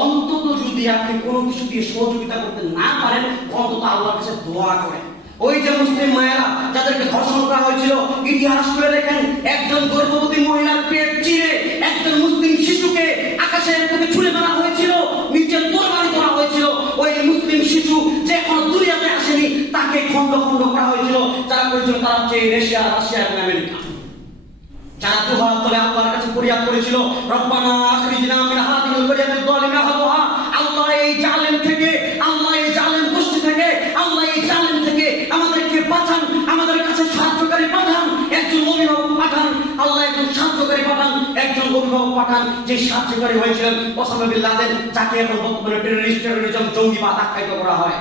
অন্তত যদি আপনি কোনো কিছু দিয়ে সহযোগিতা করতে না পারেন, অন্তত আল্লাহর কাছে দোয়া করেন। ওই যে মুসলিম মায়েরা যাদেরকে ধর্ষণ করা হয়েছিল, ইতিহাস করে দেখেন, একজন গর্ভবতী মহিলার পেট চিরে একজন মুসলিম শিশুকে আকাশের দিকে ছুঁড়ে মারা হয়েছিল, নিচে তরবারি করা হয়েছিল। ওই মুসলিম শিশু যে এখনো দুনিয়াতে আসেনি, তাকে খন্ড খন্ড করা হয়েছিল। যারা করেছিল তারা হচ্ছে রাশিয়া এবং আমেরিকা। যারা দুহাত তুলে আল্লাহর কাছে ফরিয়াদ করেছিল, রব্বানা আখরিজনা মিন হাযিহিল ক্বরিয়াতিল যালিমা আহলুহা, আল্লাহ এই জালেম থেকে, আল্লাহ এই জালেম গোষ্ঠী থেকে, আল্লাহ এই জালেম থেকে আমাদেরকে বাঁচান, আমাদের কাছে সাহায্যকারী পাঠান, একজন অভিভাবক পাঠান, আল্লাহ একজন সাহায্যকারী পাঠান, একজন অভিভাবক পাঠান, যে সাহায্যকারী হয়েছিলেন ওসামা বিন লাদেন, যাকে এখন বর্তমানে টেররিজম, জঙ্গিবাদ আখ্যায়িত করা হয়।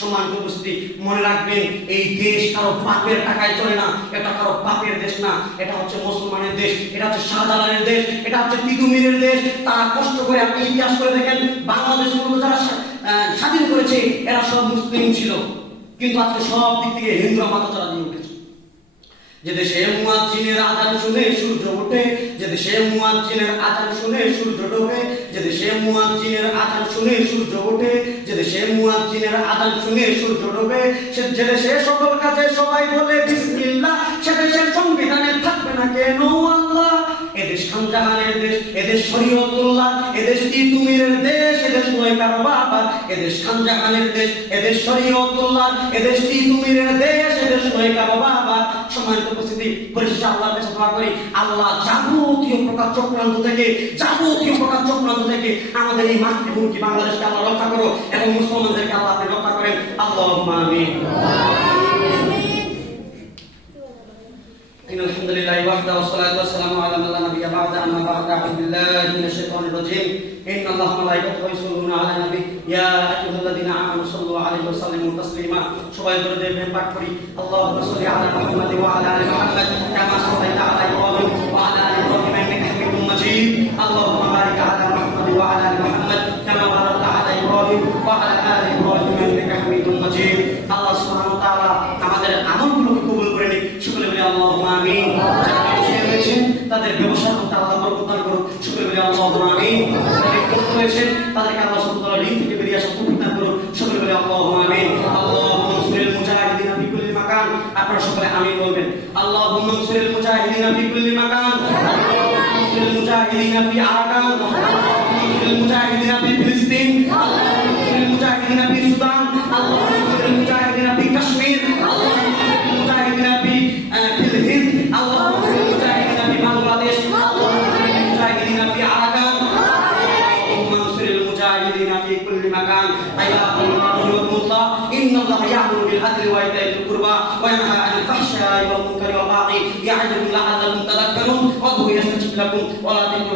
সম্মানিত উপস্থিতি, মনে রাখবেন, এই দেশ কারো বাপের টাকায় চলে না, এটা কারো বাপের দেশ না, এটা হচ্ছে মুসলমানের দেশ, এটা হচ্ছে শাহজালালের দেশ, এটা হচ্ছে তিতুমিরের দেশ। তারা কষ্ট করে, আপনি ইতিহাস করে দেখেন, বাংলাদেশ মূলত যারা স্বাধীন করেছে এরা সব মুসলিম ছিল, কিন্তু আজকে সব দিক থেকে হিন্দুরা মাথা চারা দিয়ে উঠেছে। যে দেশে মুয়াজ্জিনের আযান শুনে সূর্য ওঠে, যে দেশে মুয়াজ্জিনের আযান শুনে সূর্য ডোবে, যে দেশে মুয়াজ্জিনের আযান শুনে সূর্য ওঠে, যে দেশে মুয়াজ্জিনের আযান শুনে সূর্য ডোবে, যে দেশে সকল কাজে সবাই বলে বিসমিল্লাহ, সে দেশের সংবিধানে থাকবে না কেন আল্লাহ? এদেশ খানজাহানের দেশ, এদেশ শরীয়তুল্লাহ, এদেশ তিতুমিরের দেশ, এদেশ নয় কারো বাবার, এদেশ খানজাহানের দেশ, এদেশ শরীয়তুল্লাহ, এদেশ তিতুমিরের দেশ, এদেশ নয় কারো বাবার। সম্মানিত উপস্থিতি, পরিশেষে আল্লাহর কাছে দোয়া করি, আল্লাহ যাবতীয় প্রকার চক্রান্ত থেকে, আমাদের এই মাতৃভূমি বাংলাদেশকে আল্লাহ রক্ষা করো, এবং মুসলমানদেরকে আল্লাহ আপনি রক্ষা করেন। আল্লাহুম্মা আমিন। الحمد لله وحده والصلاة والسلام على من لا نبي بعده. أما بعد، أعوذ بالله من الشيطان الرجيم. إن الله وملائكته يصلون على النبي يا أيها الذين آمنوا صلوا عليه وسلموا تسليما. সবাই বলে দেবেন, পাঠ করি, اللهم صل على محمد وعلى آل محمد كما صليت على إبراهيم وعلى آل إبراهيم إنك حميد مجيد. اللهم بارك على محمد وعلى آل محمد كما باركت على إبراهيم وعلى آل إبراهيم إنك حميد مجيد. আল্লাহ সুবহানাহু ওয়া তাআলা আমাদের আমলগুলোকে কবুল করে নিন। সকলে বলি আল্লাহুম্মা আমিন। তাদের ব্যবসার মধ্যে আল্লাহ বরকত দান করুন। সকলে বলি আল্লাহুম্মা আমিন। যারা কষ্ট হয়েছেন তাদেরকে আল্লাহ সুবহানাহু ওয়া তাআলা ঋণ থেকে বেরিয়ে আসার তৌফিক দান করুন। সকলে বলি আল্লাহুম্মা আমিন। আল্লাহুম্মা নসরিল মুজাহিদিনা ফি কুল্লি মাকান। আপনারা সকলে আমিন বলবেন। আল্লাহুম্মা নসরিল মুজাহিদিনা ফি কুল্লি মাকান। আল্লাহুম্মা নসরিল মুজাহিদিনা ফি আরাকান। আল্লাহুম্মা নসরিল মুজাহিদিনা ফি ফিলিস্তিন। আল্লাহুম্মা নসরিল মুজাহিদিনা ফি সুদান। আল্লাহুম্মা নসরিল মুজাহিদিনা ফি কাশ্মীর। আল্লাহুম্মা নসরিল মুজাহিদিনা ফি হিন্দ। আল্লাহুম্মা নসরিল মুজাহিদিনা ফি বাংলাদেশ। আল্লাহুম্মা নসরিল মুজাহিদিনা ফি আরাকান। আল্লাহুম্মা নসরিল মুজাহিদিনা ফি কুল্লি মাকান। আল্লাহুম্মা ইন্নাল্লাহা ইয়া'মুরু বিল আদলি ওয়া ইতাইল কুরবা ওয়া ইয়ানহা আনিল ফাহশাই ওয়াল মুনকারি ওয়াল বাগি ইয়া'যুকুম লা'আল্লাকুম তাযাক্কারুন ওয়া হুয়া ইয়াস্তাজিবু লাকুম ওয়া লা তাকুলু